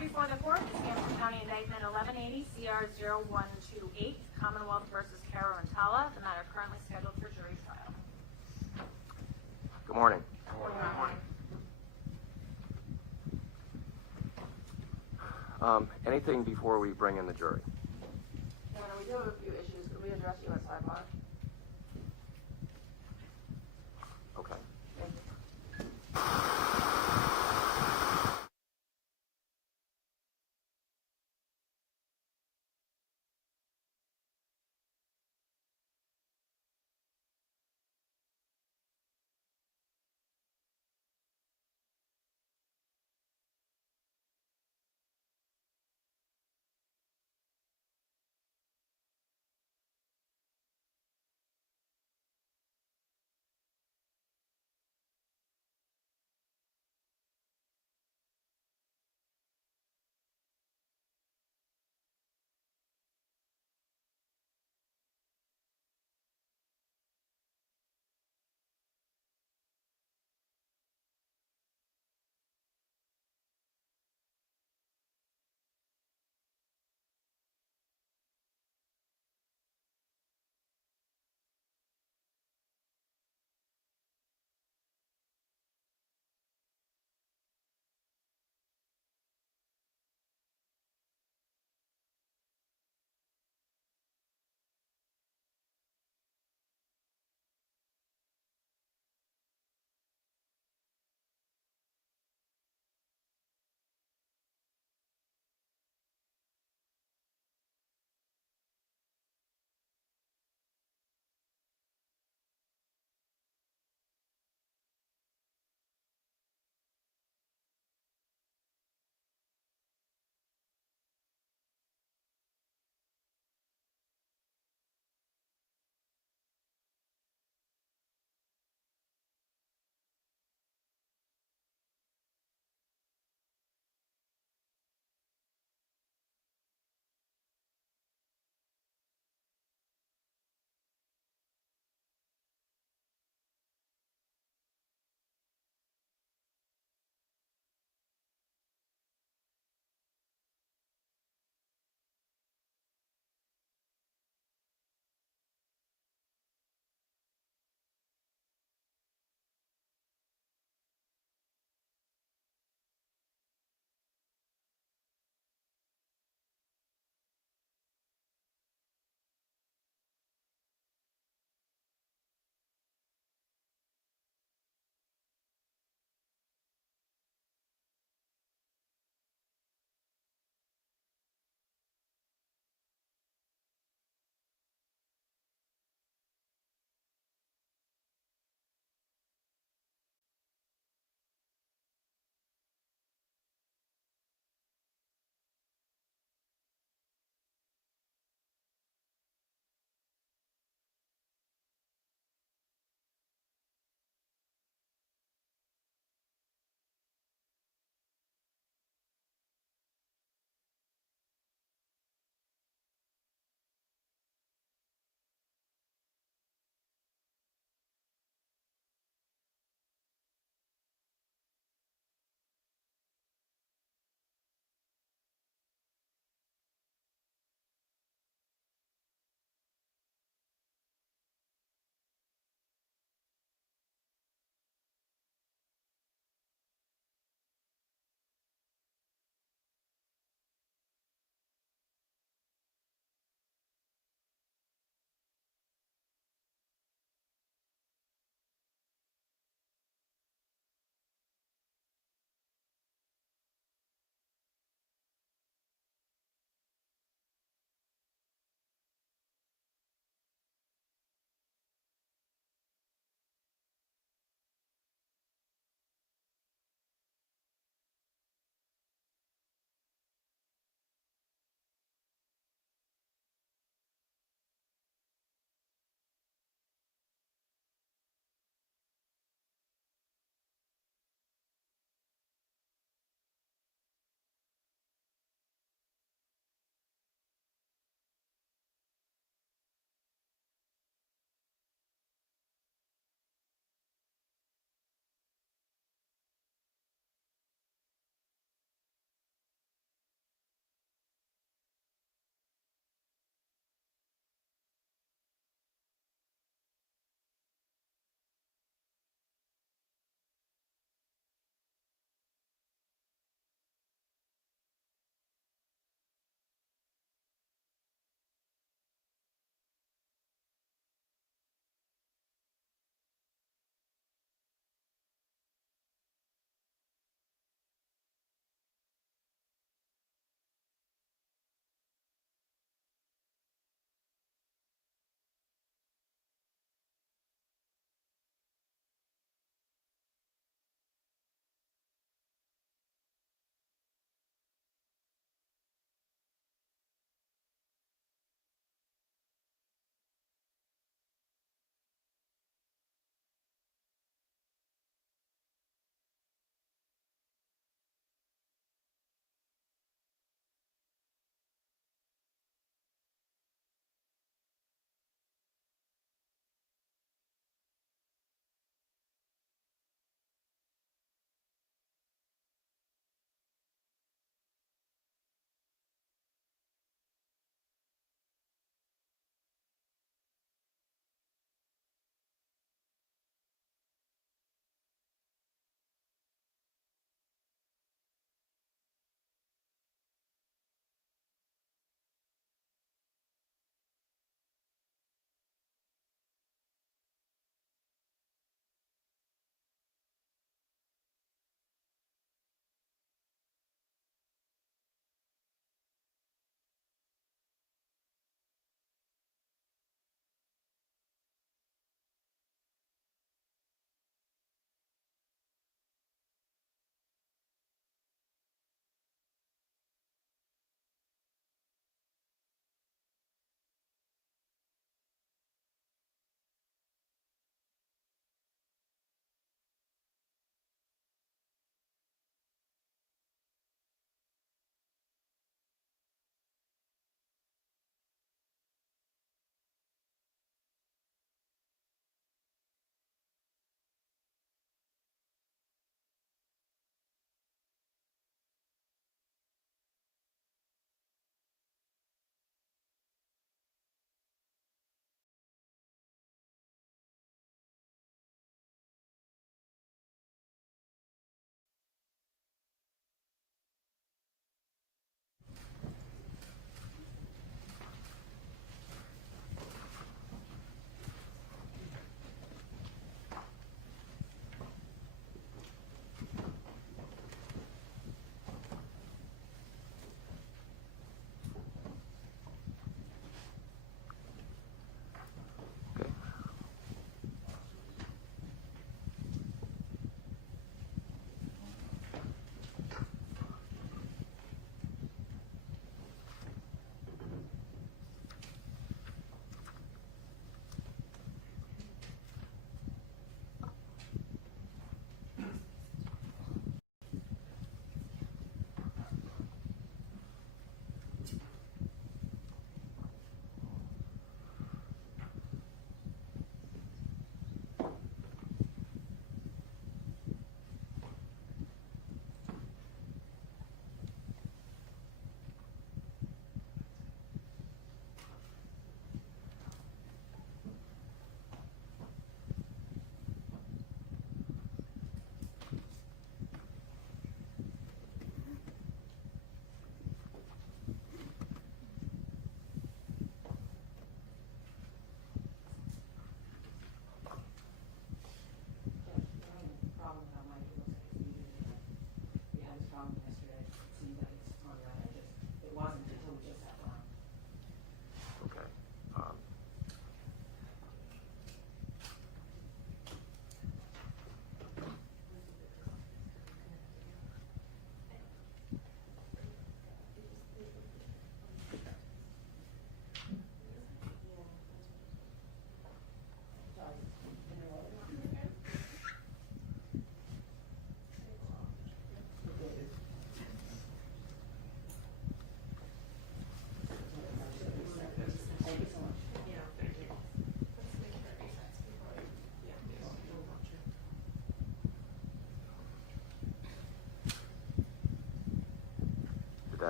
before the court is Hampton County Indictment 1180 CR 0128, Commonwealth versus Cara Rintala. The matter currently scheduled for jury trial. Good morning. Anything before we bring in the jury? Yeah, we do have a few issues. Could we address you at sidebar?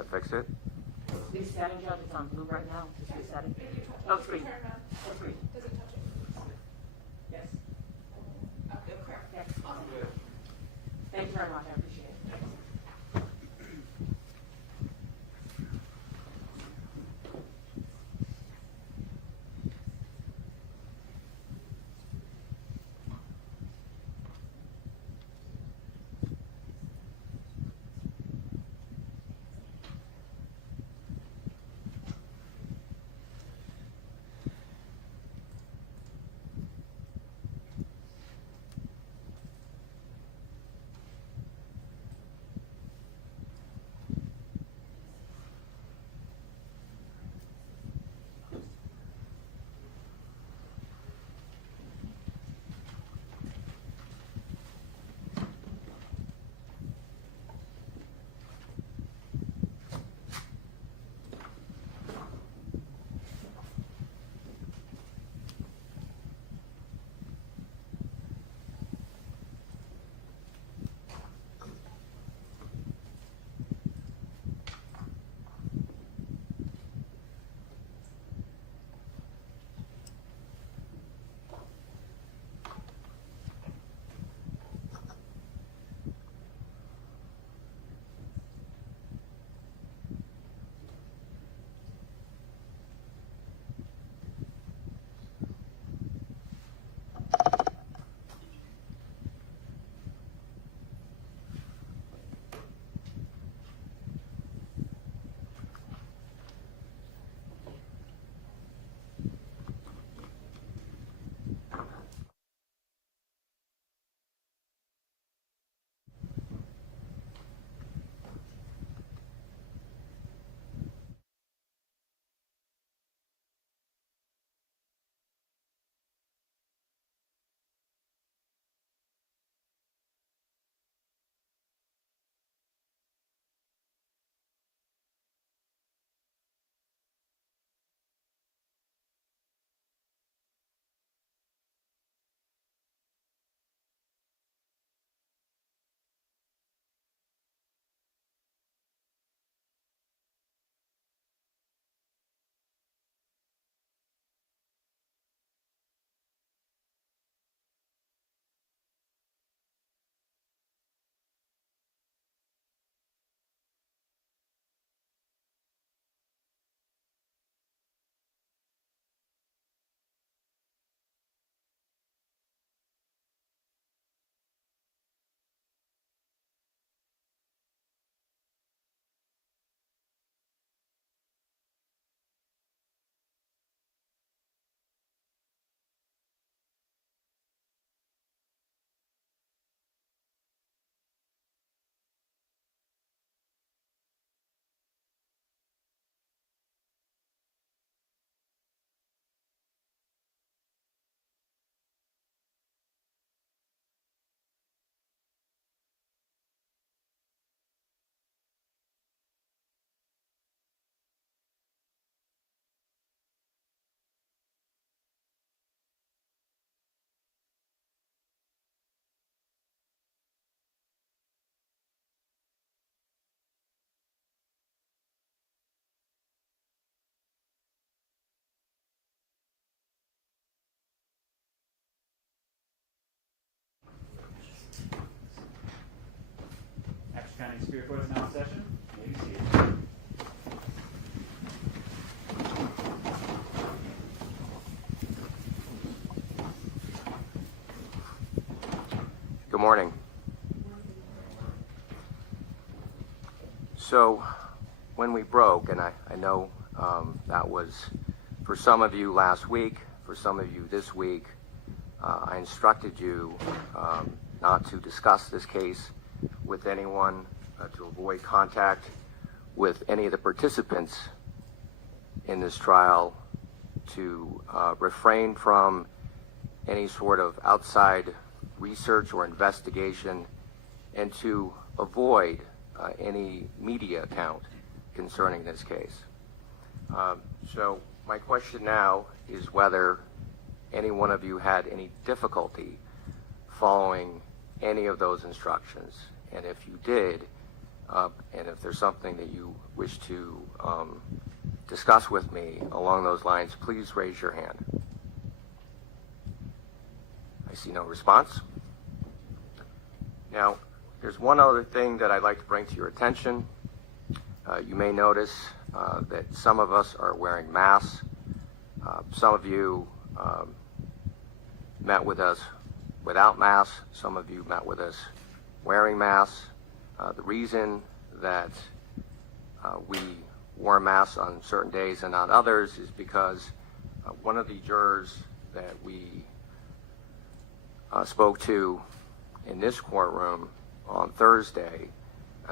that fix it? Resetting, Judge, it's on blue right now, just resetting. Oh, it's green. It's green. Does it touch it? Yes. Okay, okay. Yes. Thank you very much, I appreciate it. Action County Superior Court is now in session. May be seated. Good morning. So, when we broke, and I know that was for some of you last week, for some of you this week, I instructed you not to discuss this case with anyone, to avoid contact with any of the participants in this trial, to refrain from any sort of outside research or investigation, and to avoid any media account concerning this case. So my question now is whether any one of you had any difficulty following any of those instructions, and if you did, and if there's something that you wish to discuss with me along those lines, please raise your hand. I see no response. Now, there's one other thing that I'd like to bring to your attention. You may notice that some of us are wearing masks. Some of you met with us without masks. Some of you met with us wearing masks. The reason that we wore masks on certain days and not others is because one of the jurors that we spoke to in this courtroom on Thursday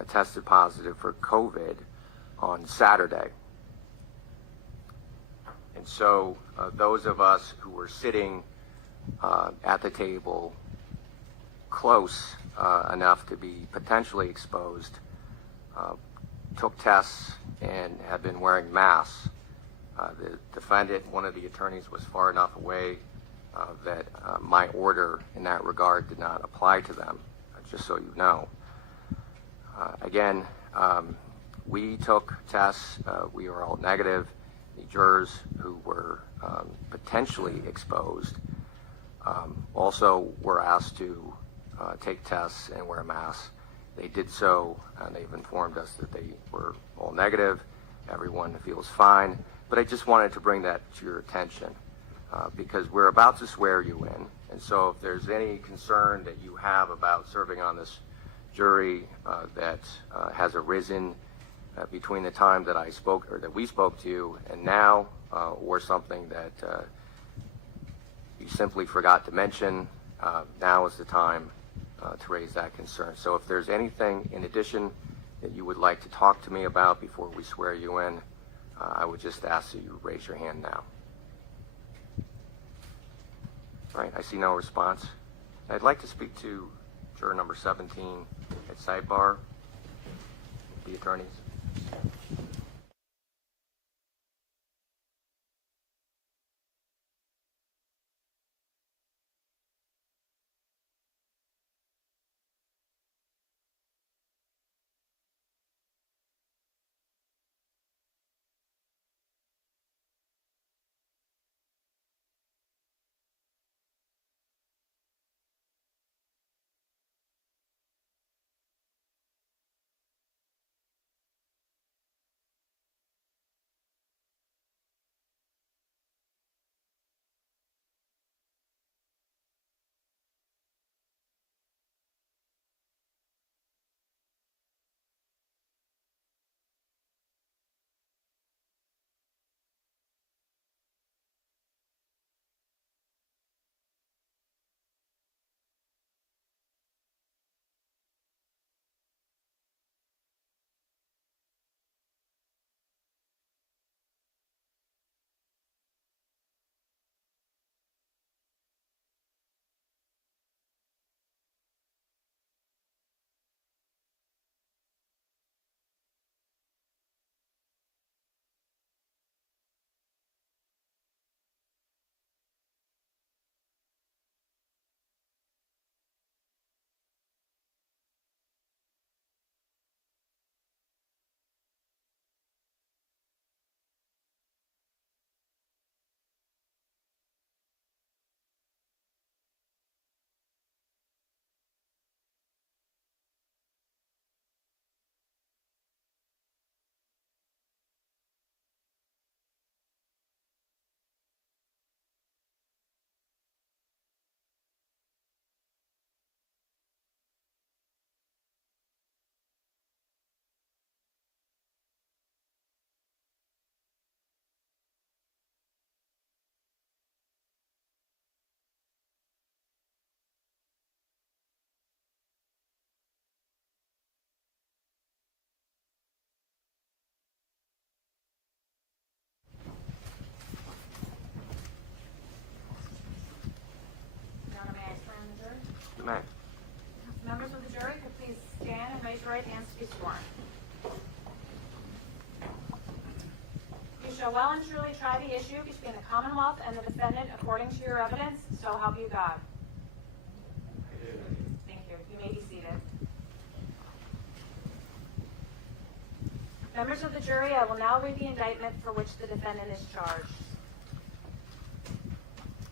tested positive for COVID on Saturday. And so those of us who were sitting at the table close enough to be potentially exposed took tests and have been wearing masks. The defendant, one of the attorneys, was far enough away that my order in that regard did not apply to them, just so you know. Again, we took tests. We were all negative. The jurors who were potentially exposed also were asked to take tests and wear masks. They did so, and they've informed us that they were all negative. Everyone feels fine. But I just wanted to bring that to your attention because we're about to swear you in. And so if there's any concern that you have about serving on this jury that has arisen between the time that I spoke or that we spoke to you and now, or something that you simply forgot to mention, now is the time to raise that concern. So if there's anything in addition that you would like to talk to me about before we swear you in, I would just ask that you raise your hand now. All right, I see no response. I'd like to speak to juror number 17 at sidebar, the attorneys. May. Members of the jury, could please stand and raise your right hands to be sworn. You shall well and truly try the issue between the Commonwealth and the defendant according to your evidence, so help you God. Thank you. You may be seated. Members of the jury, I will now read the indictment for which the defendant is charged.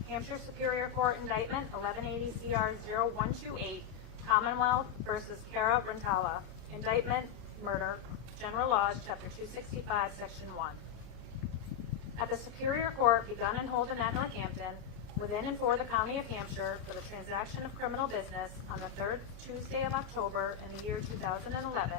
Hampshire Superior Court Indictment 1180 CR 0128, Commonwealth versus Cara Rintala. Indictment, murder, General Laws, Chapter 265, Section 1. At the Superior Court, begun and hold in Northampton, within and for the County of Hampshire, for the transaction of criminal business on the third Tuesday of October in the year 2011,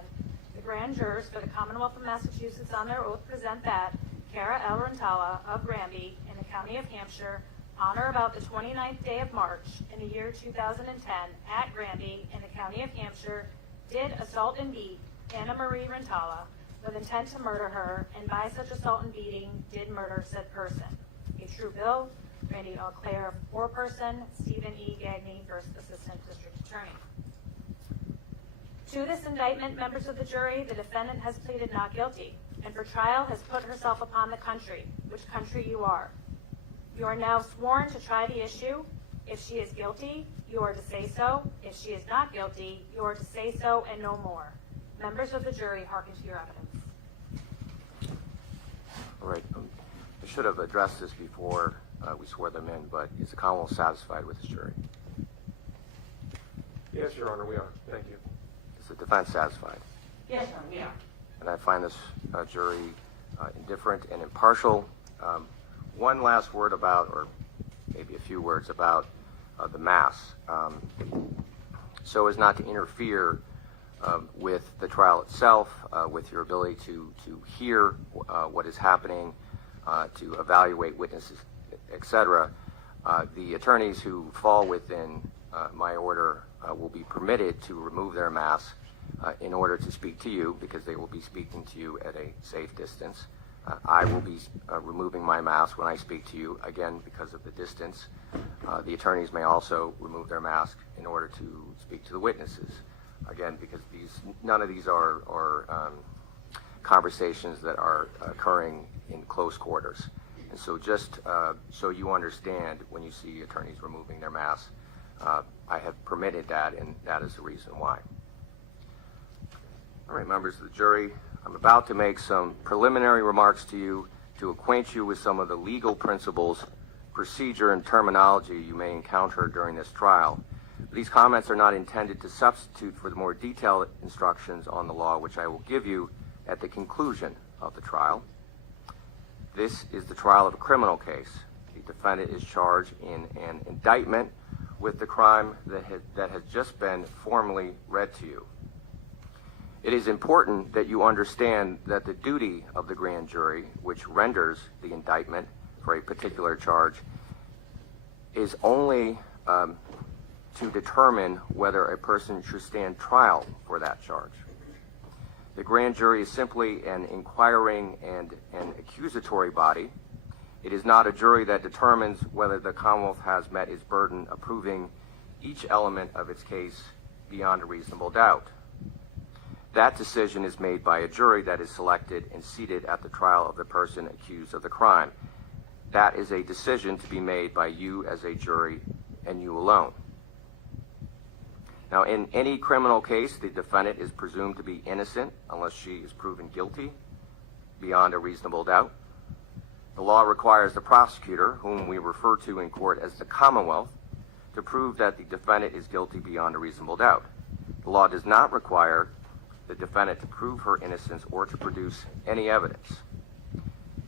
the grand jurors for the Commonwealth of Massachusetts on their oath present that Cara L. Rintala of Granby in the County of Hampshire, on or about the 29th day of March in the year 2010 at Granby in the County of Hampshire, did assault and beat Annamarie Cochrane-Rintala with intent to murder her, and by such assault and beating did murder said person. A true bill, Randy L. Clare, foreperson, Stephen E. Gagney, First Assistant District Attorney. To this indictment, members of the jury, the defendant has pleaded not guilty, and for trial has put herself upon the country, which country you are. You are now sworn to try the issue. If she is guilty, you are to say so. If she is not guilty, you are to say so and no more. Members of the jury, hearken to your evidence. All right. I should have addressed this before we swore them in, but is the Commonwealth satisfied with this jury? Yes, Your Honor, we are. Thank you. Is the defense satisfied? Yes, Your Honor, we are. And I find this jury indifferent and impartial. One last word about, or maybe a few words about the mass, so as not to interfere with the trial itself, with your ability to hear what is happening, to evaluate witnesses, etc. The attorneys who fall within my order will be permitted to remove their masks in order to speak to you, because they will be speaking to you at a safe distance. I will be removing my mask when I speak to you, again, because of the distance. The attorneys may also remove their mask in order to speak to the witnesses, again, because none of these are conversations that are occurring in close quarters. And so just so you understand, when you see attorneys removing their masks, I have permitted that, and that is the reason why. All right, members of the jury, I'm about to make some preliminary remarks to you to acquaint you with some of the legal principles, procedure, and terminology you may encounter during this trial. These comments are not intended to substitute for the more detailed instructions on the law, which I will give you at the conclusion of the trial. This is the trial of a criminal case. The defendant is charged in an indictment with the crime that has just been formally read to you. It is important that you understand that the duty of the grand jury, which renders the indictment for a particular charge, is only to determine whether a person should stand trial for that charge. The grand jury is simply an inquiring and an accusatory body. It is not a jury that determines whether the Commonwealth has met its burden of proving each element of its case beyond a reasonable doubt. That decision is made by a jury that is selected and seated at the trial of the person accused of the crime. That is a decision to be made by you as a jury and you alone. Now, in any criminal case, the defendant is presumed to be innocent unless she is proven guilty beyond a reasonable doubt. The law requires the prosecutor, whom we refer to in court as the Commonwealth, to prove that the defendant is guilty beyond a reasonable doubt. The law does not require the defendant to prove her innocence or to produce any evidence.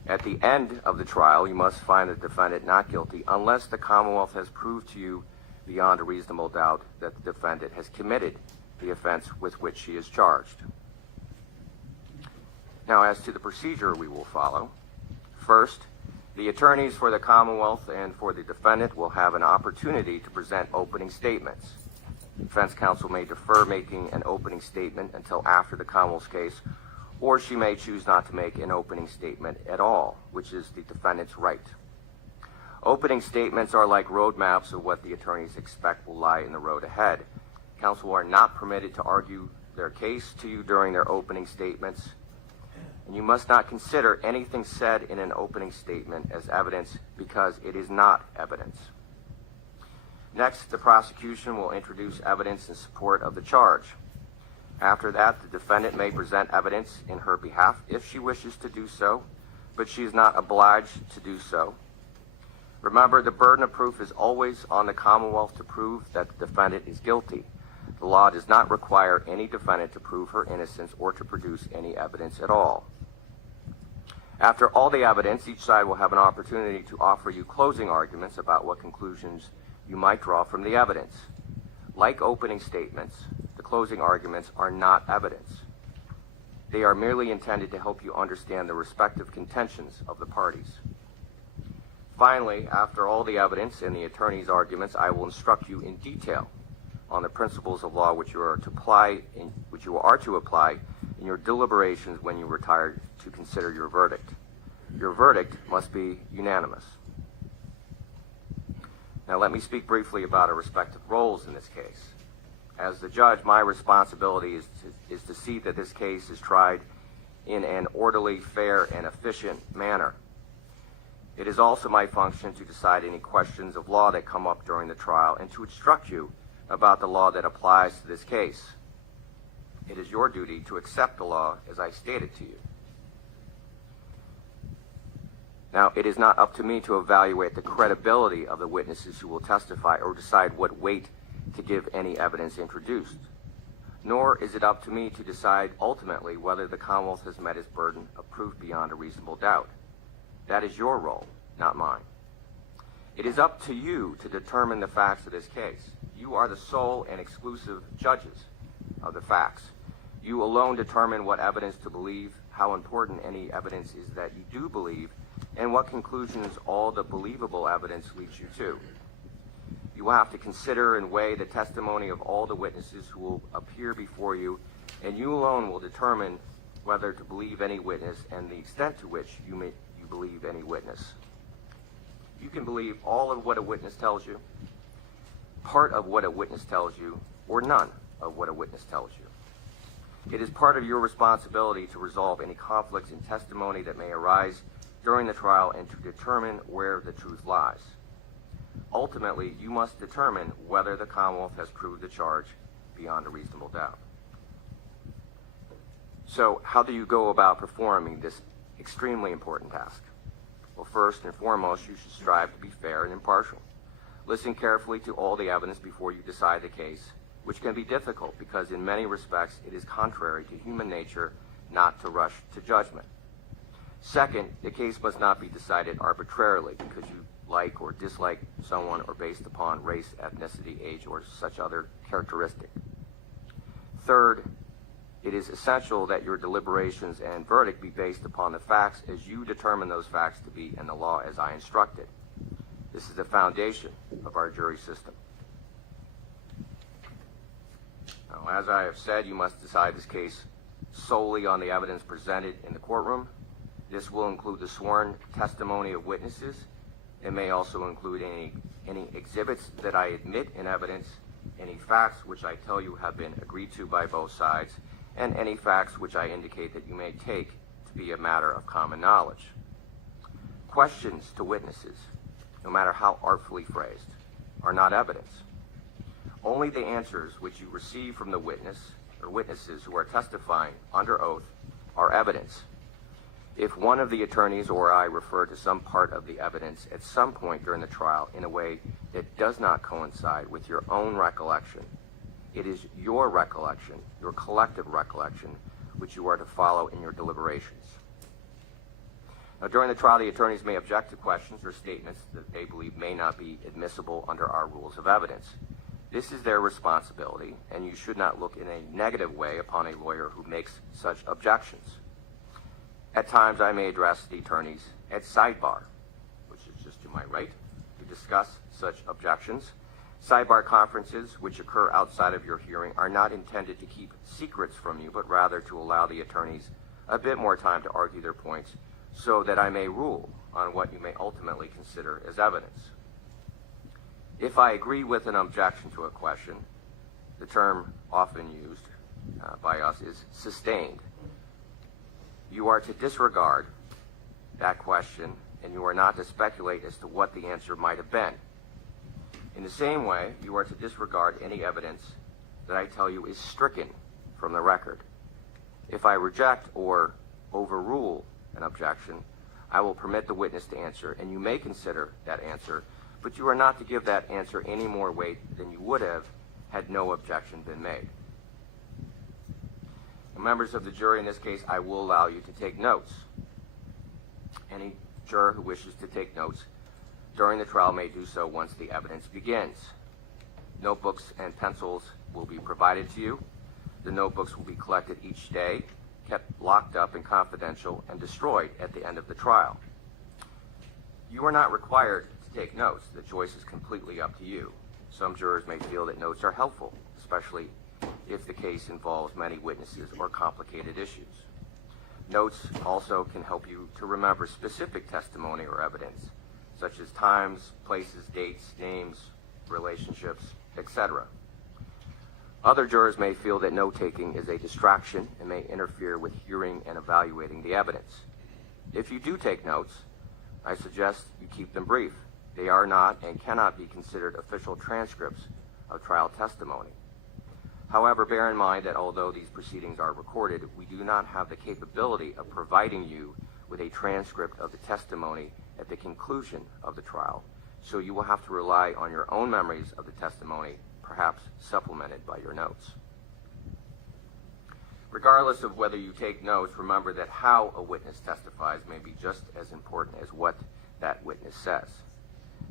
At the end of the trial, you must find the defendant not guilty unless the Commonwealth has proved to you beyond a reasonable doubt that the defendant has committed the offense with which she is charged. Now, as to the procedure we will follow, first, the attorneys for the Commonwealth and for the defendant will have an opportunity to present opening statements. Defense counsel may defer making an opening statement until after the Commonwealth's case, or she may choose not to make an opening statement at all, which is the defendant's right. Opening statements are like roadmaps of what the attorneys expect will lie in the road ahead. Counsel are not permitted to argue their case to you during their opening statements, and you must not consider anything said in an opening statement as evidence because it is not evidence. Next, the prosecution will introduce evidence in support of the charge. After that, the defendant may present evidence in her behalf if she wishes to do so, but she is not obliged to do so. Remember, the burden of proof is always on the Commonwealth to prove that the defendant is guilty. The law does not require any defendant to prove her innocence or to produce any evidence at all. After all the evidence, each side will have an opportunity to offer you closing arguments about what conclusions you might draw from the evidence. Like opening statements, the closing arguments are not evidence. They are merely intended to help you understand the respective contentions of the parties. Finally, after all the evidence and the attorney's arguments, I will instruct you in detail on the principles of law which you are to apply in your deliberations when you retire to consider your verdict. Your verdict must be unanimous. Now let me speak briefly about our respective roles in this case. As the judge, my responsibility is to see that this case is tried in an orderly, fair, and efficient manner. It is also my function to decide any questions of law that come up during the trial and to instruct you about the law that applies to this case. It is your duty to accept the law as I stated to you. Now, it is not up to me to evaluate the credibility of the witnesses who will testify or decide what weight to give any evidence introduced. Nor is it up to me to decide ultimately whether the Commonwealth has met its burden of proof beyond a reasonable doubt. That is your role, not mine. It is up to you to determine the facts of this case. You are the sole and exclusive judges of the facts. You alone determine what evidence to believe, how important any evidence is that you do believe, and what conclusions all the believable evidence leads you to. You will have to consider and weigh the testimony of all the witnesses who will appear before you, and you alone will determine whether to believe any witness and the extent to which you believe any witness. You can believe all of what a witness tells you, part of what a witness tells you, or none of what a witness tells you. It is part of your responsibility to resolve any conflicts in testimony that may arise during the trial and to determine where the truth lies. Ultimately, you must determine whether the Commonwealth has proved the charge beyond a reasonable doubt. So, how do you go about performing this extremely important task? Well, first and foremost, you should strive to be fair and impartial. Listen carefully to all the evidence before you decide the case, which can be difficult because in many respects it is contrary to human nature not to rush to judgment. Second, the case must not be decided arbitrarily because you like or dislike someone or based upon race, ethnicity, age, or such other characteristic. Third, it is essential that your deliberations and verdict be based upon the facts as you determine those facts to be and the law as I instructed. This is the foundation of our jury system. Now, as I have said, you must decide this case solely on the evidence presented in the courtroom. This will include the sworn testimony of witnesses. It may also include any exhibits that I admit in evidence, any facts which I tell you have been agreed to by both sides, and any facts which I indicate that you may take to be a matter of common knowledge. Questions to witnesses, no matter how artfully phrased, are not evidence. Only the answers which you receive from the witness or witnesses who are testifying under oath are evidence. If one of the attorneys or I refer to some part of the evidence at some point during the trial in a way that does not coincide with your own recollection, it is your recollection, your collective recollection, which you are to follow in your deliberations. Now, during the trial, the attorneys may object to questions or statements that they believe may not be admissible under our rules of evidence. This is their responsibility, and you should not look in a negative way upon a lawyer who makes such objections. At times, I may address the attorneys at sidebar, which is just to my right, to discuss such objections. Sidebar conferences, which occur outside of your hearing, are not intended to keep secrets from you, but rather to allow the attorneys a bit more time to argue their points so that I may rule on what you may ultimately consider as evidence. If I agree with an objection to a question, the term often used by us is sustained. You are to disregard that question, and you are not to speculate as to what the answer might have been. In the same way, you are to disregard any evidence that I tell you is stricken from the record. If I reject or overrule an objection, I will permit the witness to answer, and you may consider that answer, but you are not to give that answer any more weight than you would have had no objection been made. And members of the jury, in this case, I will allow you to take notes. Any juror who wishes to take notes during the trial may do so once the evidence begins. Notebooks and pencils will be provided to you. The notebooks will be collected each day, kept locked up and confidential, and destroyed at the end of the trial. You are not required to take notes. The choice is completely up to you. Some jurors may feel that notes are helpful, especially if the case involves many witnesses or complicated issues. Notes also can help you to remember specific testimony or evidence, such as times, places, dates, names, relationships, etc. Other jurors may feel that note-taking is a distraction and may interfere with hearing and evaluating the evidence. If you do take notes, I suggest you keep them brief. They are not and cannot be considered official transcripts of trial testimony. However, bear in mind that although these proceedings are recorded, we do not have the capability of providing you with a transcript of the testimony at the conclusion of the trial, so you will have to rely on your own memories of the testimony, perhaps supplemented by your notes. Regardless of whether you take notes, remember that how a witness testifies may be just as important as what that witness says.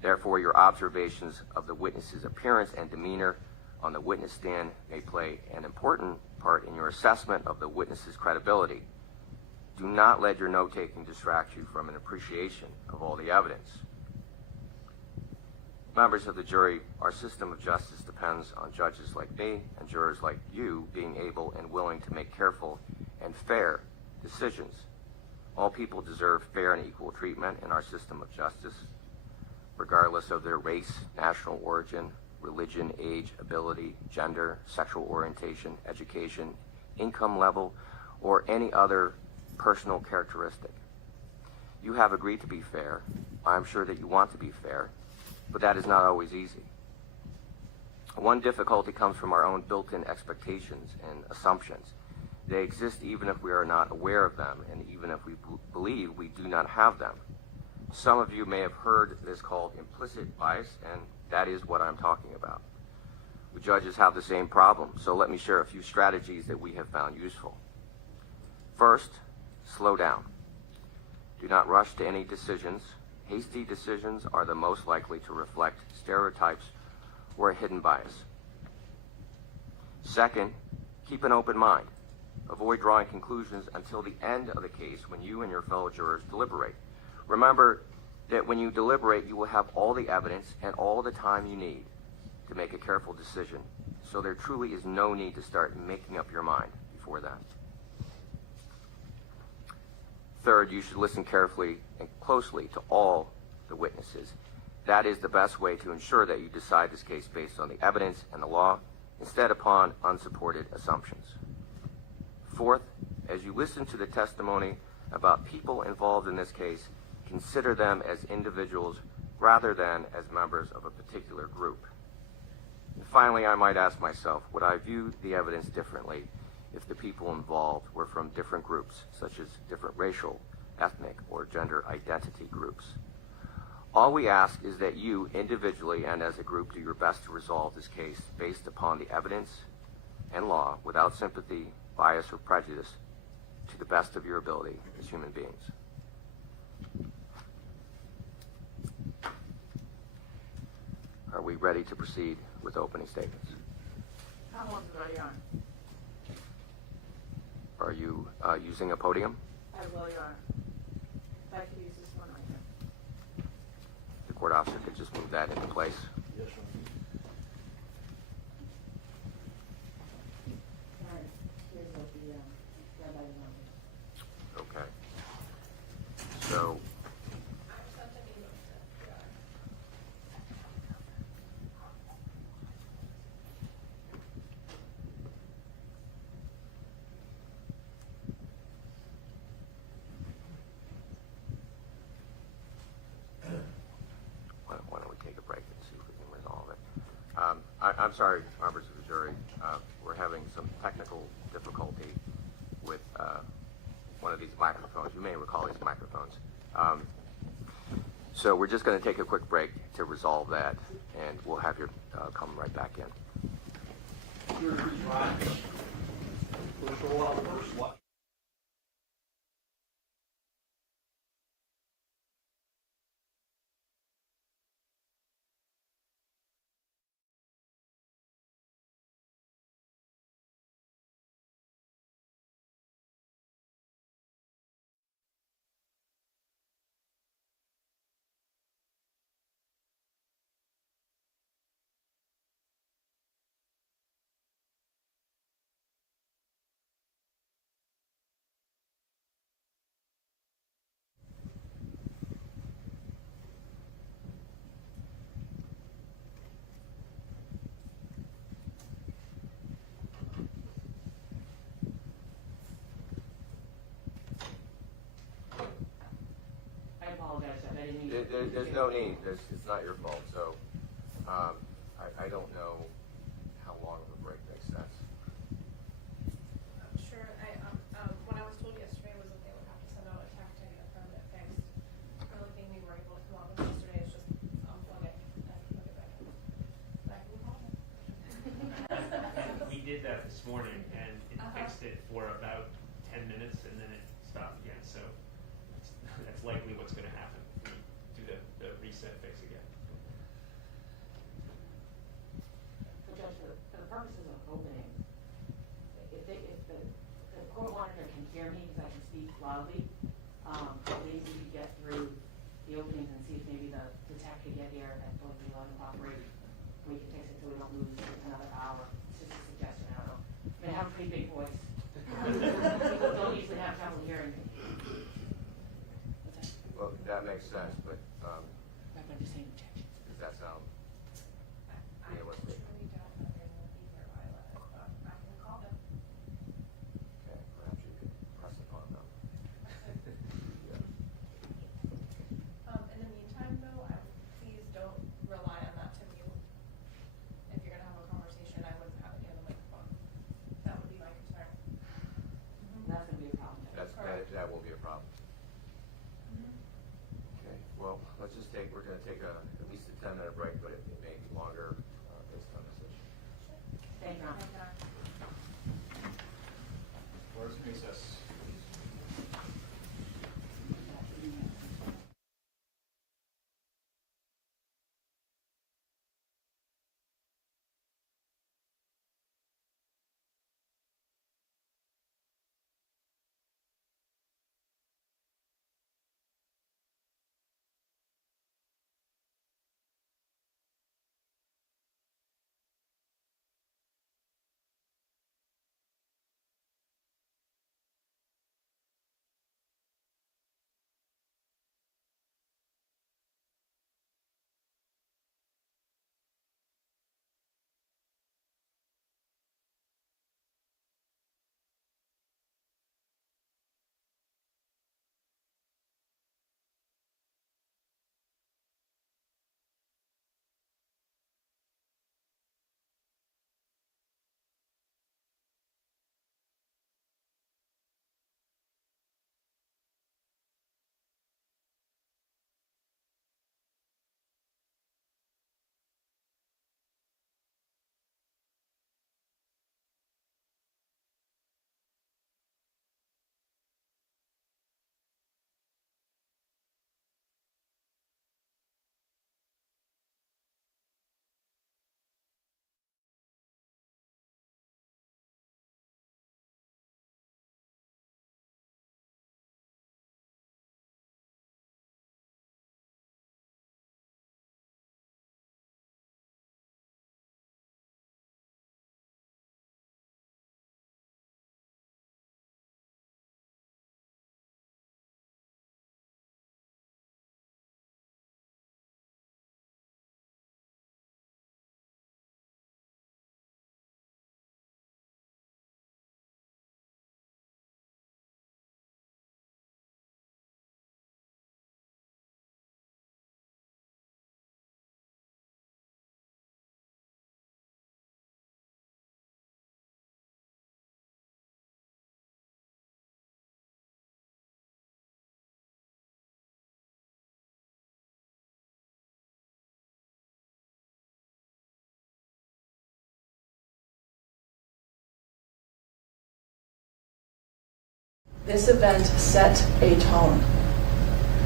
Therefore, your observations of the witness's appearance and demeanor on the witness stand may play an important part in your assessment of the witness's credibility. Do not let your note-taking distract you from an appreciation of all the evidence. Members of the jury, our system of justice depends on judges like me and jurors like you being able and willing to make careful and fair decisions. All people deserve fair and equal treatment in our system of justice, regardless of their race, national origin, religion, age, ability, gender, sexual orientation, education, income level, or any other personal characteristic. You have agreed to be fair. I'm sure that you want to be fair, but that is not always easy. One difficulty comes from our own built-in expectations and assumptions. They exist even if we are not aware of them, and even if we believe we do not have them. Some of you may have heard this called implicit bias, and that is what I'm talking about. We judges have the same problem, so let me share a few strategies that we have found useful. First, slow down. Do not rush to any decisions. Hasty decisions are the most likely to reflect stereotypes or a hidden bias. Second, keep an open mind. Avoid drawing conclusions until the end of the case when you and your fellow jurors deliberate. Remember that when you deliberate, you will have all the evidence and all the time you need to make a careful decision, so there truly is no need to start making up your mind before then. Third, you should listen carefully and closely to all the witnesses. That is the best way to ensure that you decide this case based on the evidence and the law, instead upon unsupported assumptions. Fourth, as you listen to the testimony about people involved in this case, consider them as individuals rather than as members of a particular group. And finally, I might ask myself, would I view the evidence differently if the people involved were from different groups, such as different racial, ethnic, or gender identity groups? All we ask is that you, individually and as a group, do your best to resolve this case based upon the evidence and law, without sympathy, bias, or prejudice, to the best of your ability as human beings. Are we ready to proceed with opening statements? How long is ready on? Are you using a podium? I will, Your Honor. If I could use this one right here. The court officer could just move that into place. Yes, sir. All right. Here's what the rabbi wanted. Okay. So, why don't we take a break and see if we can resolve it? I'm sorry, members of the jury. We're having some technical difficulties. one of these microphones. You may recall these microphones. So we're just going to take a quick break to resolve that, and we'll have you come right back in. I apologize, Jeff. I didn't mean to. There's no need. It's not your fault. So I don't know how long of a break makes sense. Sure. What I was told yesterday was that they would have to send out a tech to get a permit fixed. The only thing we were able to come up with yesterday is just unplug it and plug it back in. Back in the closet. We did that this morning, and it fixed it for about 10 minutes, and then it stopped again. So that's likely what's going to happen if we do the reset fix again. So Judge, for the purposes of opening, if the court monitor can hear me because I can speak loudly, maybe we could get through the openings and see if maybe the tech could get here at 11 o'clock break. We can fix it so we don't lose another hour. It's just a suggestion, I don't know. I have a pretty big voice. People don't usually have trouble hearing me. Well, that makes sense, but I'm just saying check. does that sound I realistic? truly don't have anyone either, Violet, but I can call them. Okay, perhaps you could press upon them. Yeah. In the meantime, though, please don't rely on that to mute. If you're gonna have a conversation, I wouldn't have it near the microphone. That would be my concern. That's going to be a problem. That will be a problem. Okay, well, we're going to take at least a 10-minute break, but it may be longer based on this issue. Thank you, Your Honor. Court is in recess. This event set a tone.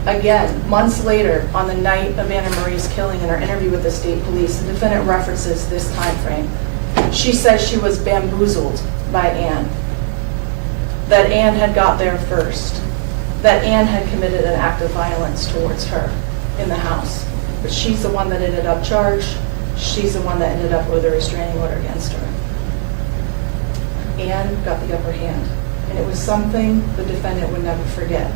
Again, months later, on the night of Annamarie's killing, in her interview with the state police, the defendant references this time frame. She says she was bamboozled by Ann, that Ann had got there first, that Ann had committed an act of violence towards her in the house. But she's the one that ended up charged. She's the one that ended up with a restraining order against her. Ann got the upper hand, and it was something the defendant would never forget.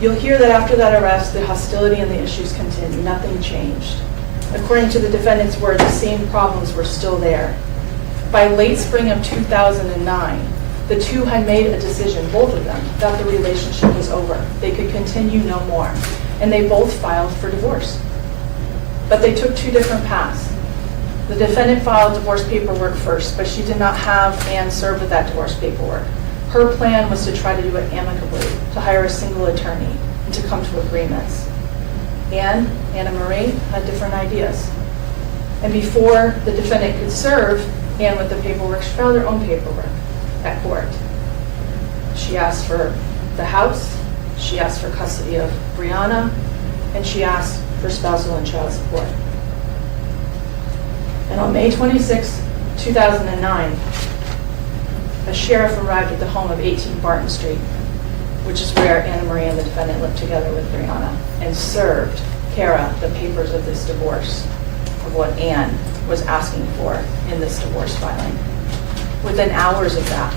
You'll hear that after that arrest, the hostility and the issues continued. Nothing changed. According to the defendant's word, the same problems were still there. By late spring of 2009, the two had made a decision, both of them, that the relationship was over. They could continue no more. And they both filed for divorce. But they took two different paths. The defendant filed divorce paperwork first, but she did not have Ann served with that divorce paperwork. Her plan was to try to do it amicably, to hire a single attorney, and to come to agreements. Annamarie, had different ideas. And before the defendant could serve Ann with the paperwork, she filed her own paperwork at court. She asked for the house, she asked for custody of Brianna, and she asked for spousal and child support. And on May 26, 2009, a sheriff arrived at the home of 18 Barton Street, which is where Annamarie and the defendant lived together with Brianna, and served Cara the papers of this divorce, of what Ann was asking for in this divorce filing. Within hours of that,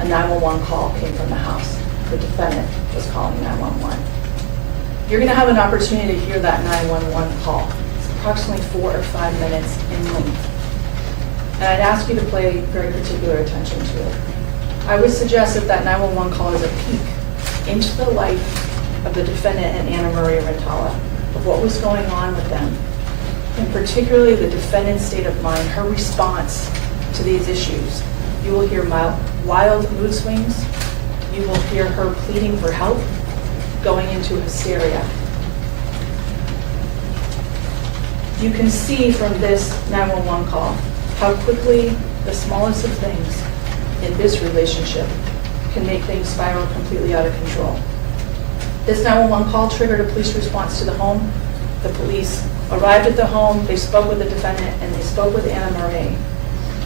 a 911 call came from the house. The defendant was calling 911. You're going to have an opportunity to hear that 911 call. It's approximately 4 or 5 minutes in length. And I'd ask you to pay very particular attention to it. I would suggest that 911 call is a peek into the life of the defendant and Annamarie Rintala, of what was going on with them, and particularly the defendant's state of mind, her response to these issues. You will hear wild mood swings. You will hear her pleading for help, going into hysteria. You can see from this 911 call how quickly the smallest of things in this relationship can make things spiral completely out of control. This 911 call triggered a police response to the home. The police arrived at the home, they spoke with the defendant, and they spoke with Annamarie.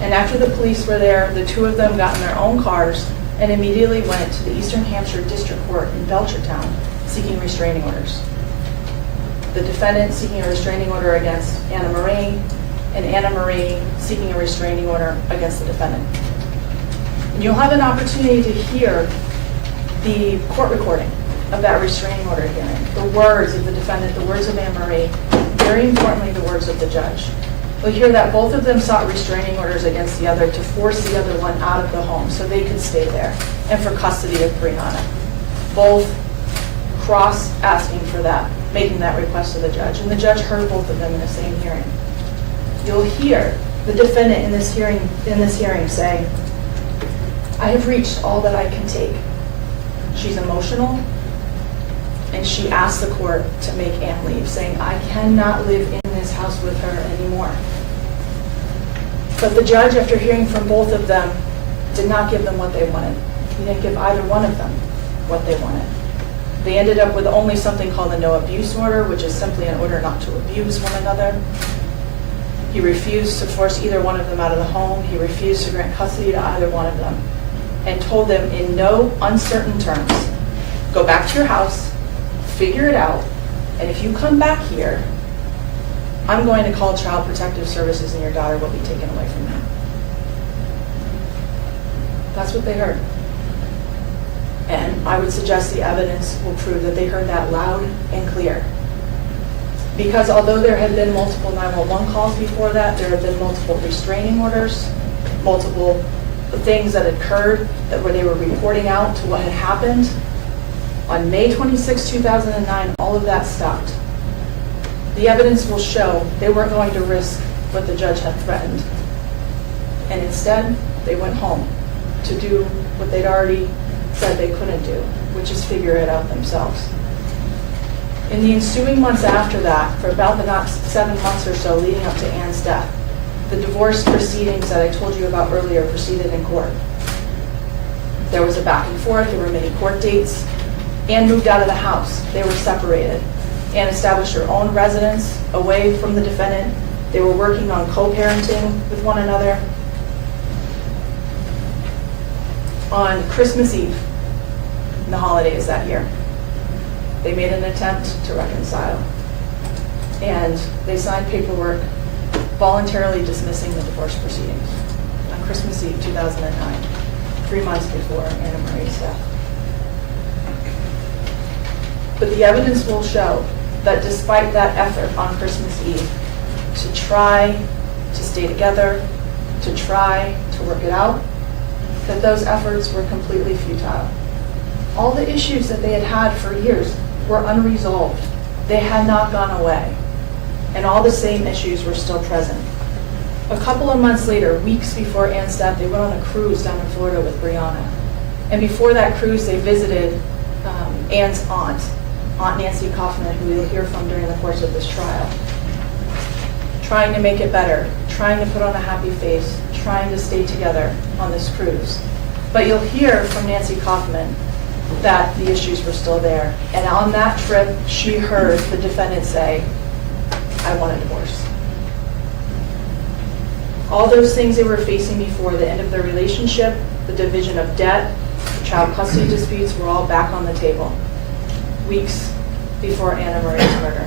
And after the police were there, the two of them got in their own cars and immediately went to the Eastern Hampshire District Court in Belchertown seeking restraining orders. The defendant seeking a restraining order against Annamarie, and Annamarie seeking a restraining order against the defendant. And you'll have an opportunity to hear the court recording of that restraining order hearing, the words of the defendant, the words of Annamarie, very importantly, the words of the judge. We'll hear that both of them sought restraining orders against the other to force the other one out of the home so they could stay there, and for custody of Brianna. Both cross asking for that, making that request to the judge, and the judge heard both of them in the same hearing. You'll hear the defendant in this hearing say, "I have reached all that I can take." She's emotional, and she asked the court to make Ann leave, saying, "I cannot live in this house with her anymore." But the judge, after hearing from both of them, did not give them what they wanted. He didn't give either one of them what they wanted. They ended up with only something called a no abuse order, which is simply an order not to abuse one another. He refused to force either one of them out of the home. He refused to grant custody to either one of them, and told them in no uncertain terms, "Go back to your house, figure it out, and if you come back here, I'm going to call Child Protective Services and your daughter will be taken away from you." That's what they heard. And I would suggest the evidence will prove that they heard that loud and clear. Because although there had been multiple 911 calls before that, there had been multiple restraining orders, multiple things that occurred that where they were reporting out to what had happened. On May 26, 2009, all of that stopped. The evidence will show they weren't going to risk what the judge had threatened. And instead, they went home to do what they'd already said they couldn't do, which is figure it out themselves. In the ensuing months after that, for about the next 7 months or so leading up to Ann's death, the divorce proceedings that I told you about earlier proceeded in court. There was a back and forth, there were many court dates. Anne moved out of the house, they were separated. Anne established her own residence away from the defendant. They were working on co-parenting with one another. On Christmas Eve, in the holidays that year, they made an attempt to reconcile. And they signed paperwork voluntarily dismissing the divorce proceedings on Christmas Eve 2009, 3 months before Annamarie's death. But the evidence will show that despite that effort on Christmas Eve to try to stay together, to try to work it out, that those efforts were completely futile. All the issues that they had had for years were unresolved. They had not gone away. And all the same issues were still present. A couple of months later, weeks before Anne's death, they went on a cruise down in Florida with Brianna. And before that cruise, they visited Anne's aunt, Aunt Nancy Kaufman, who we'll hear from during the course of this trial. Trying to make it better, trying to put on a happy face, trying to stay together on this cruise. But you'll hear from Nancy Kaufman that the issues were still there. And on that trip, she heard the defendant say, "I want a divorce." All those things they were facing before the end of their relationship, the division of debt, child custody disputes, were all back on the table, weeks before Annamarie's murder.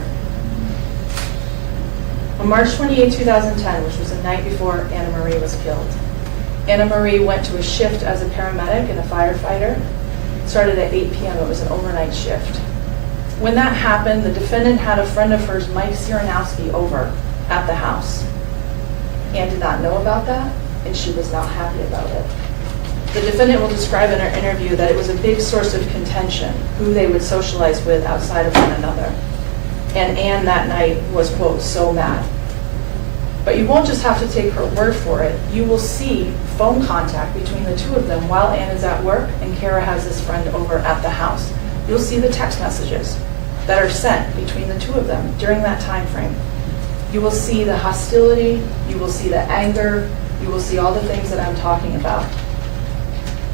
On March 28, 2010, which was the night before Annamarie was killed, Annamarie went to a shift as a paramedic and a firefighter. It started at 8 p.m. It was an overnight shift. When that happened, the defendant had a friend of hers, Mike Cieranowski, over at the house. Anne did not know about that, and she was not happy about it. The defendant will describe in her interview that it was a big source of contention, who they would socialize with outside of one another. And Anne that night was, quote, so mad. But you won't just have to take her word for it. You will see phone contact between the two of them while Anne is at work and Cara has this friend over at the house. You'll see the text messages that are sent between the two of them during that time frame. You will see the hostility, you will see the anger, you will see all the things that I'm talking about.